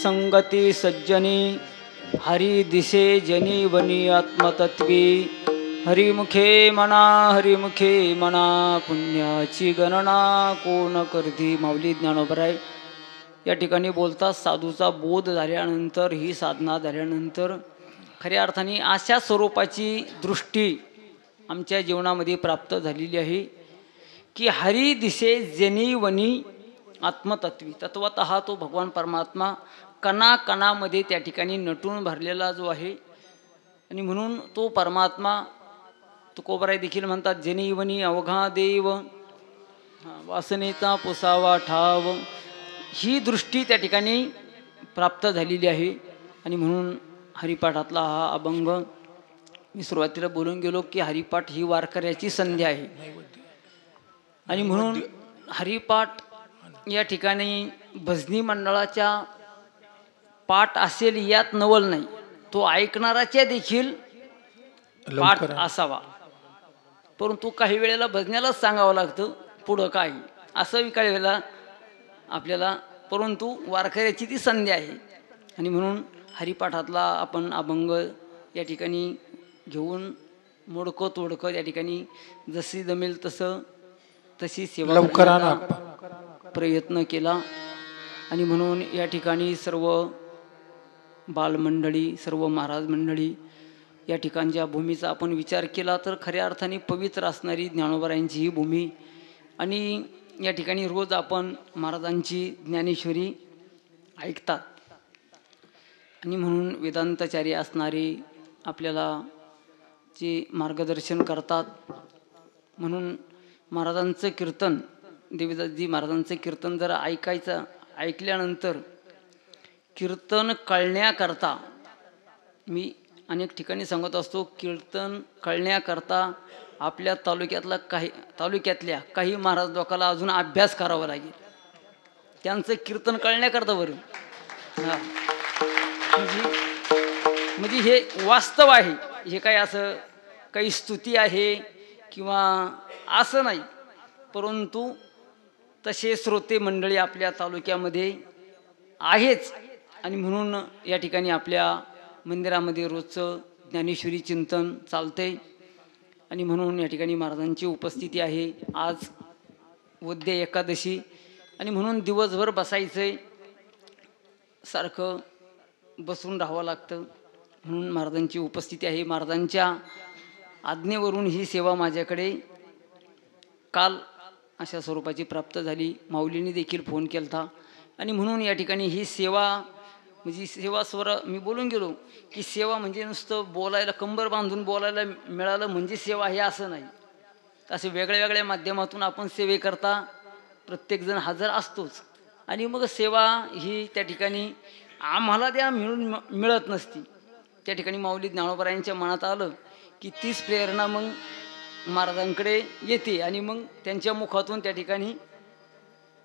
संगती सज्जनी हरी दिसे जनी वनी आत्मतत्वी हरिमुखे मना पुण्याची गणना कोण करती. माऊली ज्ञानोबराय या ठिकाणी बोलतात साधूचा बोध झाल्यानंतर ही साधना झाल्यानंतर खऱ्या अर्थाने अशा स्वरूपाची दृष्टी आमच्या जीवनामध्ये प्राप्त झालेली आहे की हरी दिसे जनी वनी आत्मतत्वी. तत्वतः तो भगवान परमात्मा कणाकणामध्ये त्या ठिकाणी नटून भरलेला जो आहे आणि म्हणून तो परमात्मा तुकोबराय देखील म्हणतात जनी वनी अवघा देव वासनेचा पुसावा ठाव. ही दृष्टी त्या ठिकाणी प्राप्त झालेली आहे आणि म्हणून हरिपाठातला हा अभंग मी सुरुवातीला बोलून गेलो की हरिपाठ ही वारकऱ्याची संधी आहे आणि म्हणून हरिपाठ या ठिकाणी भजनी मंडळाच्या पाठ असेल यात नवल नाही, तो ऐकणाराच्या देखील पाठ असावा. परंतु काही वेळेला भजण्यालाच सांगावं लागतं पुढं काही असं काही वेळेला आपल्याला, परंतु वारकऱ्याची ती संधी आहे आणि म्हणून हरिपाठातला आपण अभंग या ठिकाणी घेऊन मोडकं तोडकं या ठिकाणी जशी जमेल तशी सेवा प्रयत्न केला आणि म्हणून या ठिकाणी सर्व बालमंडळी, सर्व महाराज मंडळी या ठिकाणच्या भूमीचा आपण विचार केला तर खऱ्या अर्थाने पवित्र असणारी ज्ञानोबारायांची ही भूमी आणि या ठिकाणी रोज आपण महाराजांची ज्ञानेश्वरी ऐकतात आणि म्हणून वेदांताचार्य असणारे आपल्याला जे मार्गदर्शन करतात. म्हणून महाराजांचं कीर्तन, देवीदासजी महाराजांचं कीर्तन जर ऐकल्यानंतर कीर्तन कळण्याकरता मी अनेक ठिकाणी सांगत असतो, कीर्तन कळण्याकरता आपल्या तालुक्यातल्या काही महाराज लोकांना अजून अभ्यास करावा लागेल त्यांचं कीर्तन कळण्याकरता. बरं हां, म्हणजे हे वास्तव आहे, हे काय असं काही स्तुती आहे किंवा असं नाही, परंतु तसे श्रोते मंडळी आपल्या तालुक्यामध्ये आहेच आणि म्हणून या ठिकाणी आपल्या मंदिरामध्ये रोजचं ज्ञानेश्वरी चिंतन चालतंय आणि म्हणून या ठिकाणी महाराजांची उपस्थिती आहे. आज वद्य एकादशी आणि म्हणून दिवसभर बसायचंय, सारखं बसून राहावं लागतं, म्हणून महाराजांची उपस्थिती आहे. महाराजांच्या आज्ञेवरून ही सेवा माझ्याकडे काल अशा स्वरूपाची प्राप्त झाली. माऊलींनी देखील फोन केला आणि म्हणून या ठिकाणी ही सेवा म्हणजे सेवा स्वर मी बोलून गेलो की सेवा म्हणजे नुसतं बोलायला कंबर बांधून बोलायला मिळालं म्हणजे सेवा हे असं नाही. असे वेगळ्या वेगळ्या माध्यमातून आपण सेवेकरता प्रत्येकजण हजर असतोच आणि मग सेवा ही त्या ठिकाणी आम्हाला त्या मिळत नसती. त्या ठिकाणी माऊली ज्ञानोबारायांच्या मनात आलं की तीच प्रेरणा मग महाराजांकडे येते आणि मग त्यांच्या मुखातून त्या ठिकाणी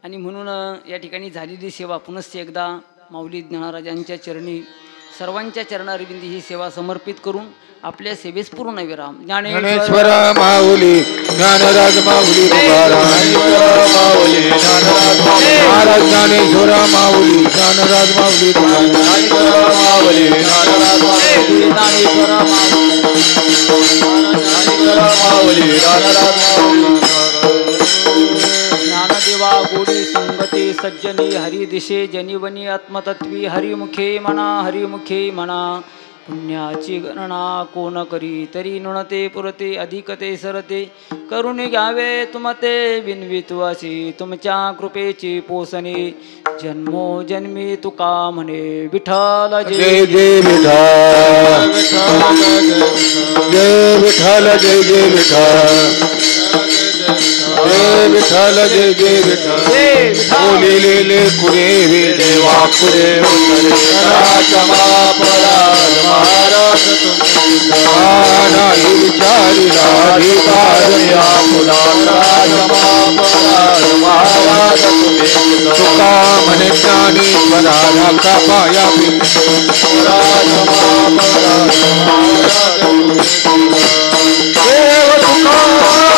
आणि म्हणून या ठिकाणी झालेली सेवा पुनश्च एकदा माऊली ज्ञानराजांच्या चरणी सर्वांच्या चरणारविंदी ही सेवा समर्पित करून आपल्या सेवेस पूर्ण विराम. ज्ञानेश्वर माऊली ज्ञानराज माऊली माऊली महाराज ज्ञानेश्वर माऊली ज्ञानराज माऊली माऊली माऊली ज्ञानदेवा गोडी संगती सज्जनी हरी दिशे जनिवनी आत्मतत्वी हरिमुखे म्हणा पुण्याची गणना कोण करी तरी नुणते पुरते अधिकते सरते करुणी घ्यावे तुमते विनवित्वासी तुमच्या कृपेची पोसणे जन्मोजन्मी तुका म्हणे विठ्ठल जय जय विठ्ठल जय विठ्ठल जय जय विठ्ठल जय विठ्ठल जय जय विठ्ठल बोलिले कुरे देवा कुरे महाराज नाही विचारिला महाराज तुका म्हणे ज्ञानेश्वरा का पाया देव तुकाराम